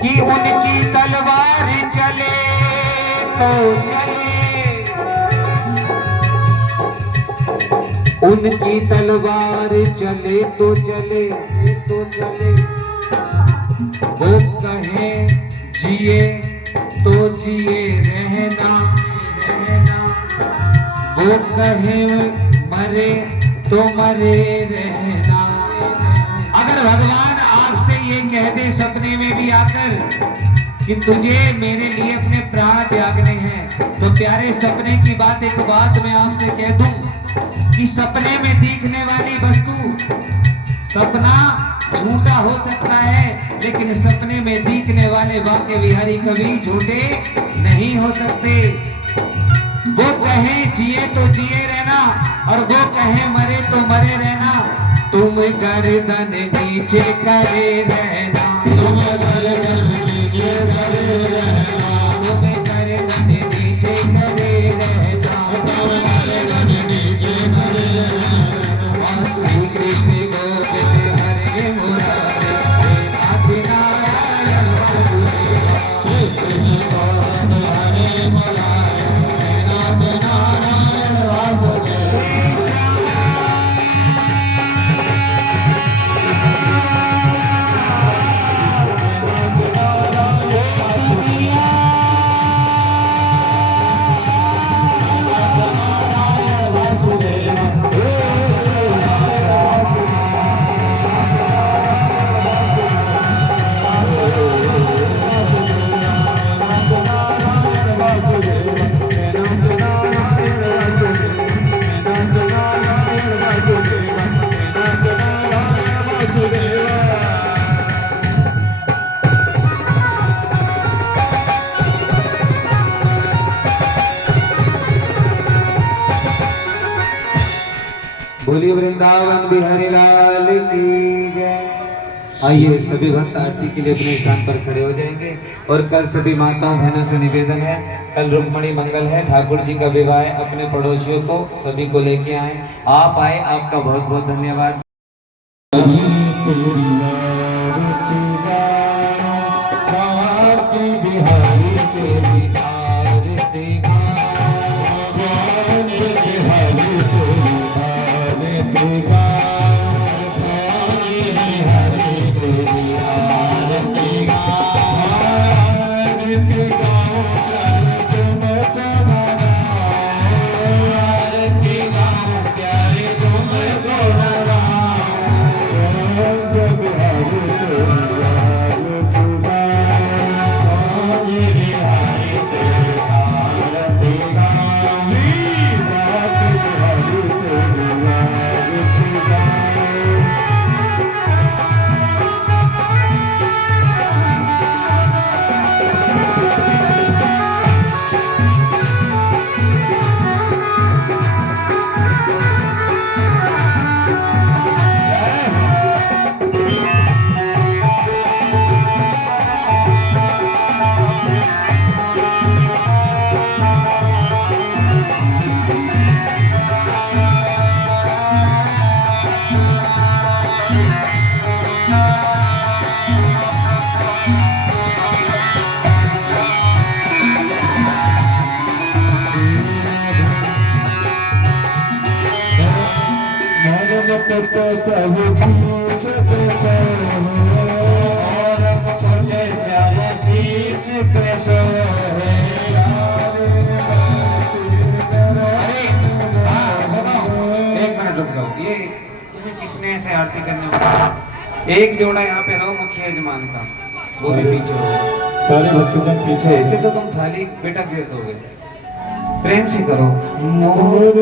कि उनकी तलवार चले तो चले, उनकी तलवार चले तो चले, तो चले। वो कहे जिए तो जिए रहना, रहना। वो कहे मरे तो मरे रहना। अगर भगवान आपसे ये कह दे सपने में भी आकर कि तुझे मेरे लिए अपने प्राण त्यागने हैं, तो प्यारे सपने की बात एक बात मैं आपसे कह दूं कि सपने में दिखने वाली वस्तु, सपना झूठा हो सकता है लेकिन सपने में दिखने वाले बांके बिहारी कभी झूठे नहीं हो सकते। वो कहे जिए तो जिए रहना और वो कहे मरे तो मरे रहना। तुम गर्दन नीचे करे रहना, तुम गर्दन नीचे करे रहना, तुम गर्दन नीचे करे रहना, तुम गर्दन नीचे करे रहना। श्री कृष्ण गोविंद हरे मुरारे, नाथ नारायण वासुदेव। श्री कृष्ण गोविंद हरे मुरारे, नाथ नारायण वासुदेव। बोलिए वृंदावन बिहारी लाल की जय। आइए सभी भक्त आरती के लिए अपने स्थान पर खड़े हो जाएंगे। और कल सभी माताओं बहनों से निवेदन है, कल रुक्मणी मंगल है, ठाकुर जी का विवाह है, अपने पड़ोसियों को सभी को लेके आए। आप आए, आपका बहुत बहुत धन्यवाद। बिहारी तेरी आरती किसने ऐसे आरती करने को कहा? एक जोड़ा यहाँ पे रहो मुख्य यजमान का, वो भी पीछे हो गए। सारे भक्तजन पीछे। ऐसे तो तुम थाली बेटा गिर दोगे, प्रेम से करो। और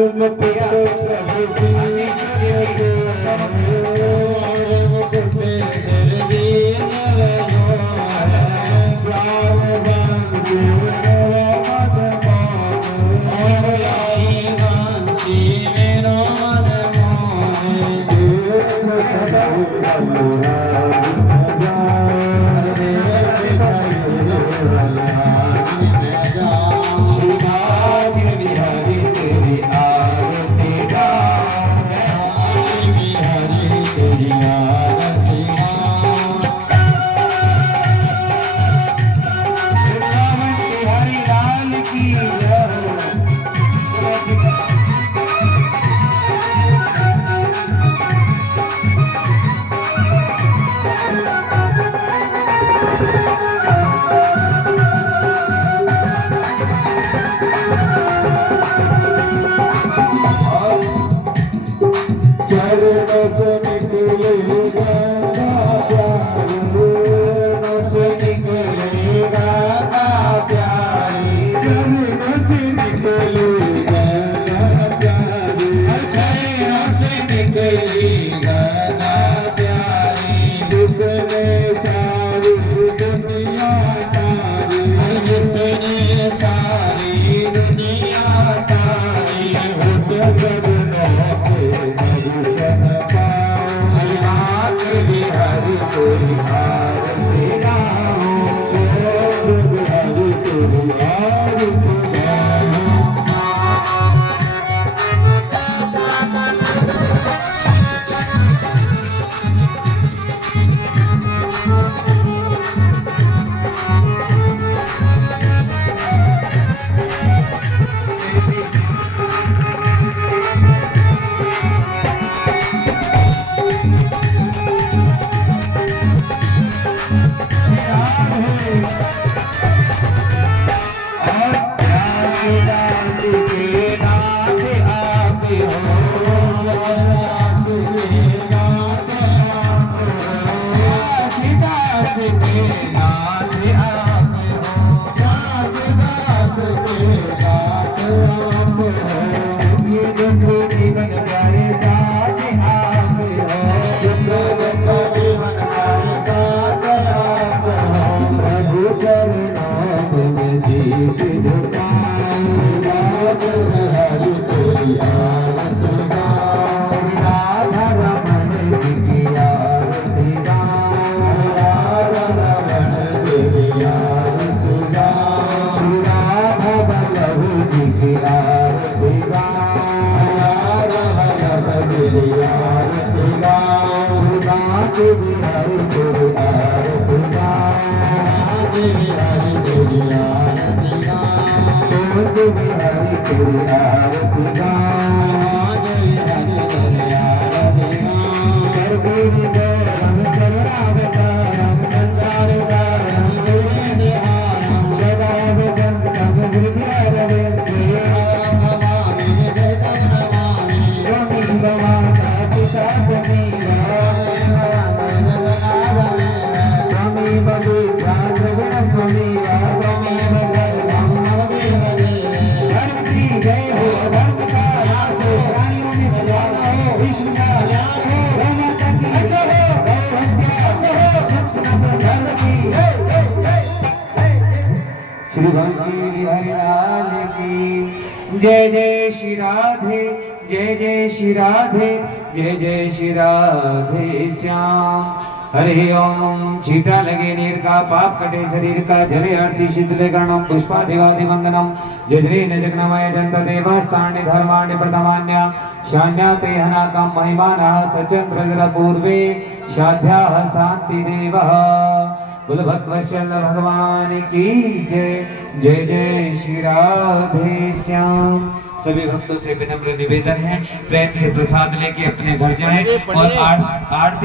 बिहारी तेरी आरती गाऊं कर गुरु गौरम करुणावतारम संसार सारम गुरु निहारम सदा वसंतम हृदयारविंदे त्वमेव माता पिता त्वमेव विद्या द्रविणं त्वमेव त्वमेव सर्वं मम देव धर्म की जय हो धर्म का नाश हो प्राणियों में स्वाहा हो विश्व का ज्ञान हो ब्रह्मचर्य की ऐसा हो गौहत्या ऐसा हो सत सनातन धर्म की श्री भक्ति बिहारी लाल की जय जय श्री राधे जय जय श्री राधे जय जय श्री राधे श्याम हरि ओम छीटा लगे नीर का पाप कटे शरीर का जले अर्ची शीतले कर्णम पुष्पादिवादि वंदनम जजरे न जगनमय जंत देवस्तानि धर्माणि प्रथमान्य शान्या ते हनाकं महिमानः सचंद्र जल पूर्वे शाध्याः शांति देवः बोल भक्तवत्सल भगवान की जय जय जय श्री राधे श्याम सभी भक्तों से विनम्र निवेदन है प्रेम से प्रसाद लेके अपने घर जाएं और आरती